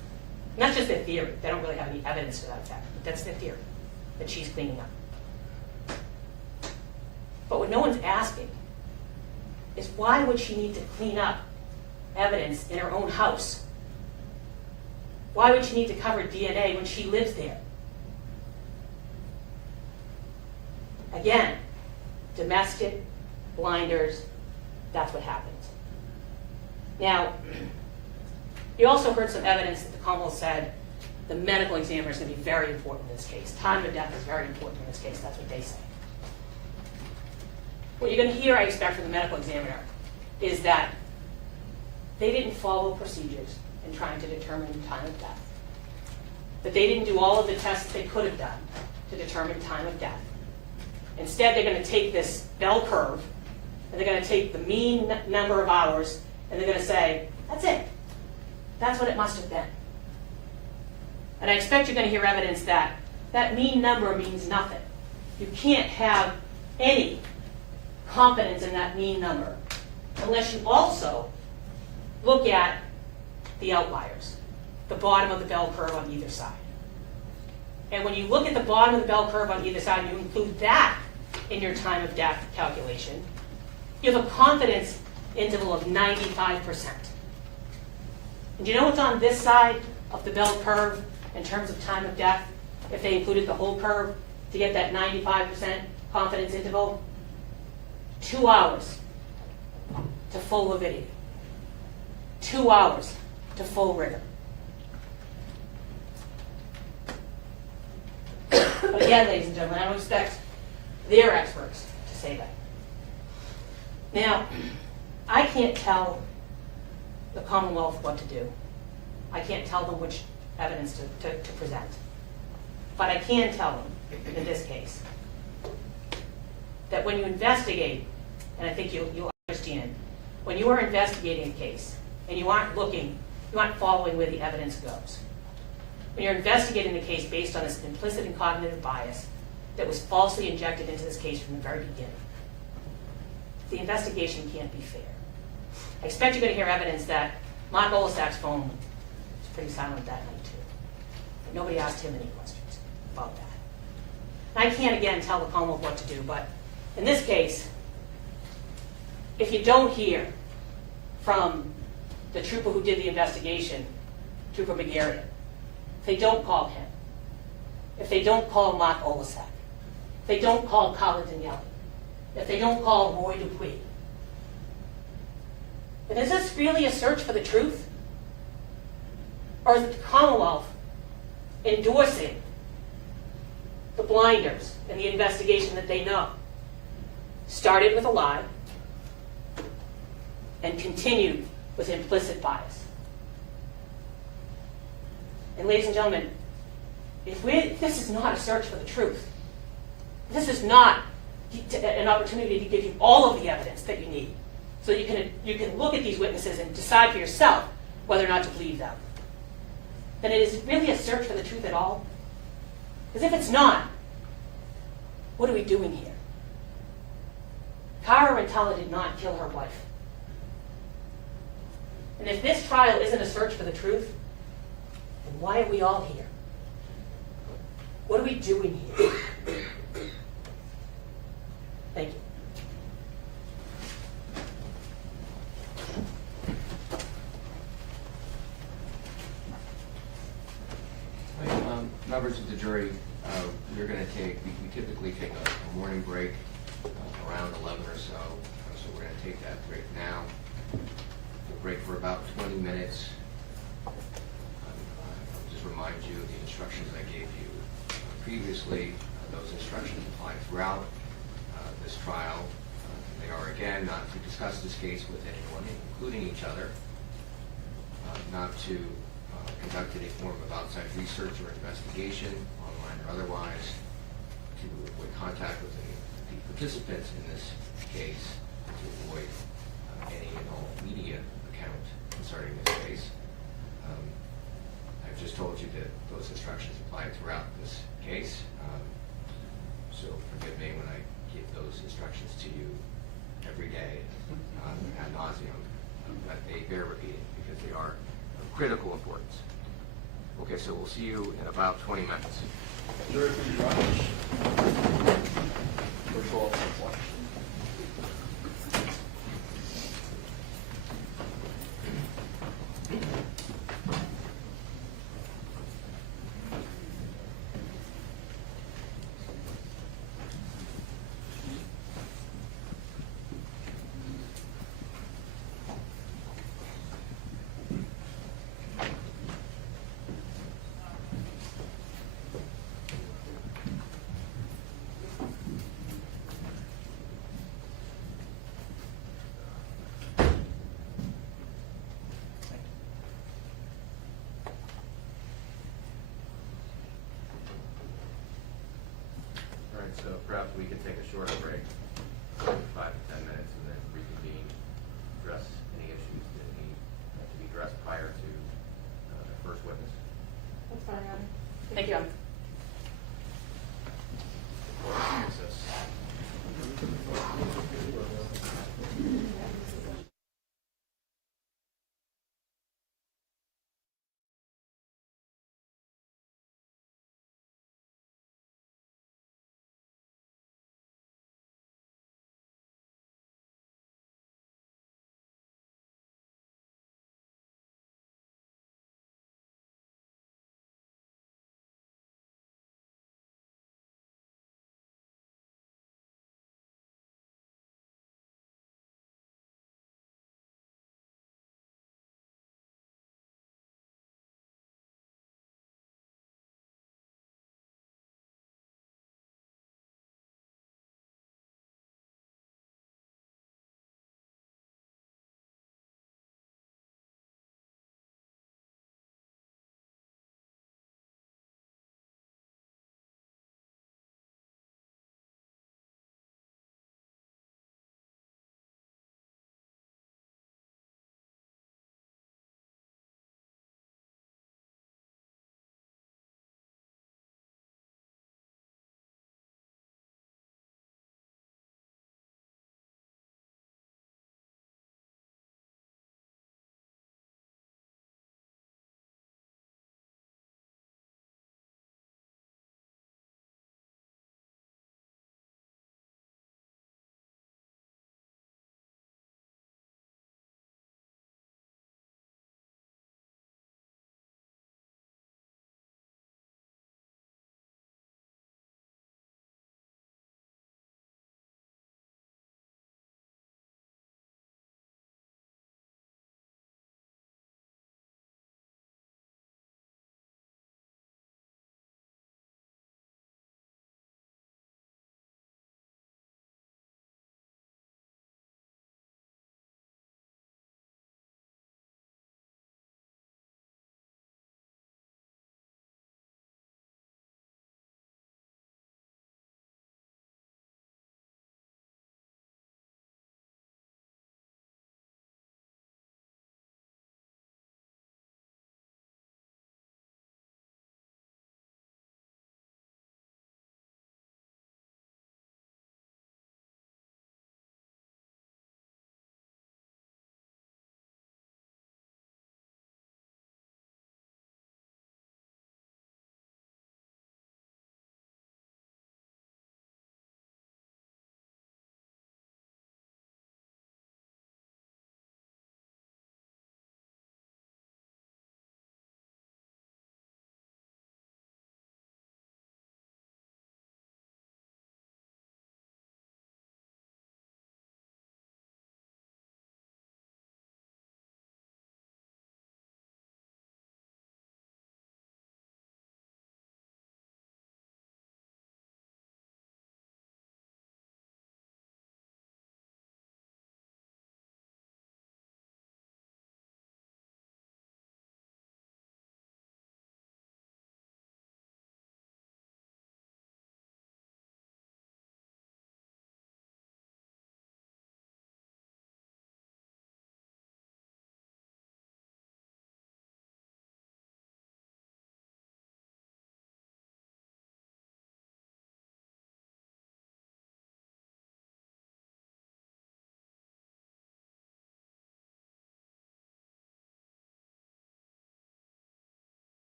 And that's just their theory. They don't really have any evidence to that effect, but that's their theory, that she's cleaning up. But what no one's asking is why would she need to clean up evidence in her own house? Why would she need to cover DNA when she lives there? Again, domestic, blinders, that's what happens. Now, you also heard some evidence that the Commonwealth said the medical examiner is going to be very important in this case. Time of death is very important in this case. That's what they say. What you're going to hear, I expect, from the medical examiner is that they didn't follow procedures in trying to determine time of death. That they didn't do all of the tests they could have done to determine time of death. Instead, they're going to take this bell curve, and they're going to take the mean number of hours, and they're going to say, that's it. That's what it must have been. And I expect you're going to hear evidence that that mean number means nothing. You can't have any confidence in that mean number unless you also look at the outliers, the bottom of the bell curve on either side. And when you look at the bottom of the bell curve on either side, and you include that in your time of death calculation, you have a confidence interval of 95%. And do you know what's on this side of the bell curve in terms of time of death, if they included the whole curve to get that 95% confidence interval? 2 hours to full avidity. 2 hours to full rigor. But again, ladies and gentlemen, I don't expect their experts to say that. Now, I can't tell the Commonwealth what to do. I can't tell them which evidence to present. But I can tell them, in this case, that when you investigate, and I think you'll understand, when you are investigating a case, and you aren't following where the evidence goes, when you're investigating the case based on this implicit and cognitive bias that was falsely injected into this case from the very beginning, the investigation can't be fair. I expect you're going to hear evidence that Mark Olasak's phone was pretty silent that night too. But nobody asked him any questions about that. I can't, again, tell the Commonwealth what to do, but in this case, if you don't hear from the trooper who did the investigation, Trooper McGarry, if they don't call him, if they don't call Mark Olasak, if they don't call Colin Daniele, if they don't call Roy Dupuy? And is this really a search for the truth? Or is it the Commonwealth endorsing the blinders in the investigation that they know started with a lie and continued with implicit bias? And ladies and gentlemen, if this is not a search for the truth, this is not an opportunity to give you all of the evidence that you need, so you can look at these witnesses and decide for yourself whether or not to believe them, then it is really a search for the truth at all? Because if it's not, what are we doing here? Cara Rintala did not kill her wife. And if this trial isn't a search for the truth, then why are we all here? What are we doing here? Thank you. Members of the jury, we're going to take, we typically take a morning break around 11 or so, so we're going to take that break now. We'll break for about 20 minutes. I'll just remind you of the instructions I gave you previously. Those instructions apply throughout this trial. They are, again, not to discuss this case with anyone, including each other, not to conduct any form of outside research or investigation, online or otherwise, to avoid contact with the participants in this case, to avoid any and all media account concerning this case. I've just told you that those instructions apply throughout this case, so forgive me when I give those instructions to you every day ad nauseum, but they bear repeating because they are of critical importance. Okay, so we'll see you in about 20 minutes. Jury, please rise. First of all, watch. All right, so perhaps we can take a shorter break, 5 to 10 minutes, and then reconvene, address any issues that need to be addressed prior to the first witness. That's fine, Your Honor. Thank you, Your Honor.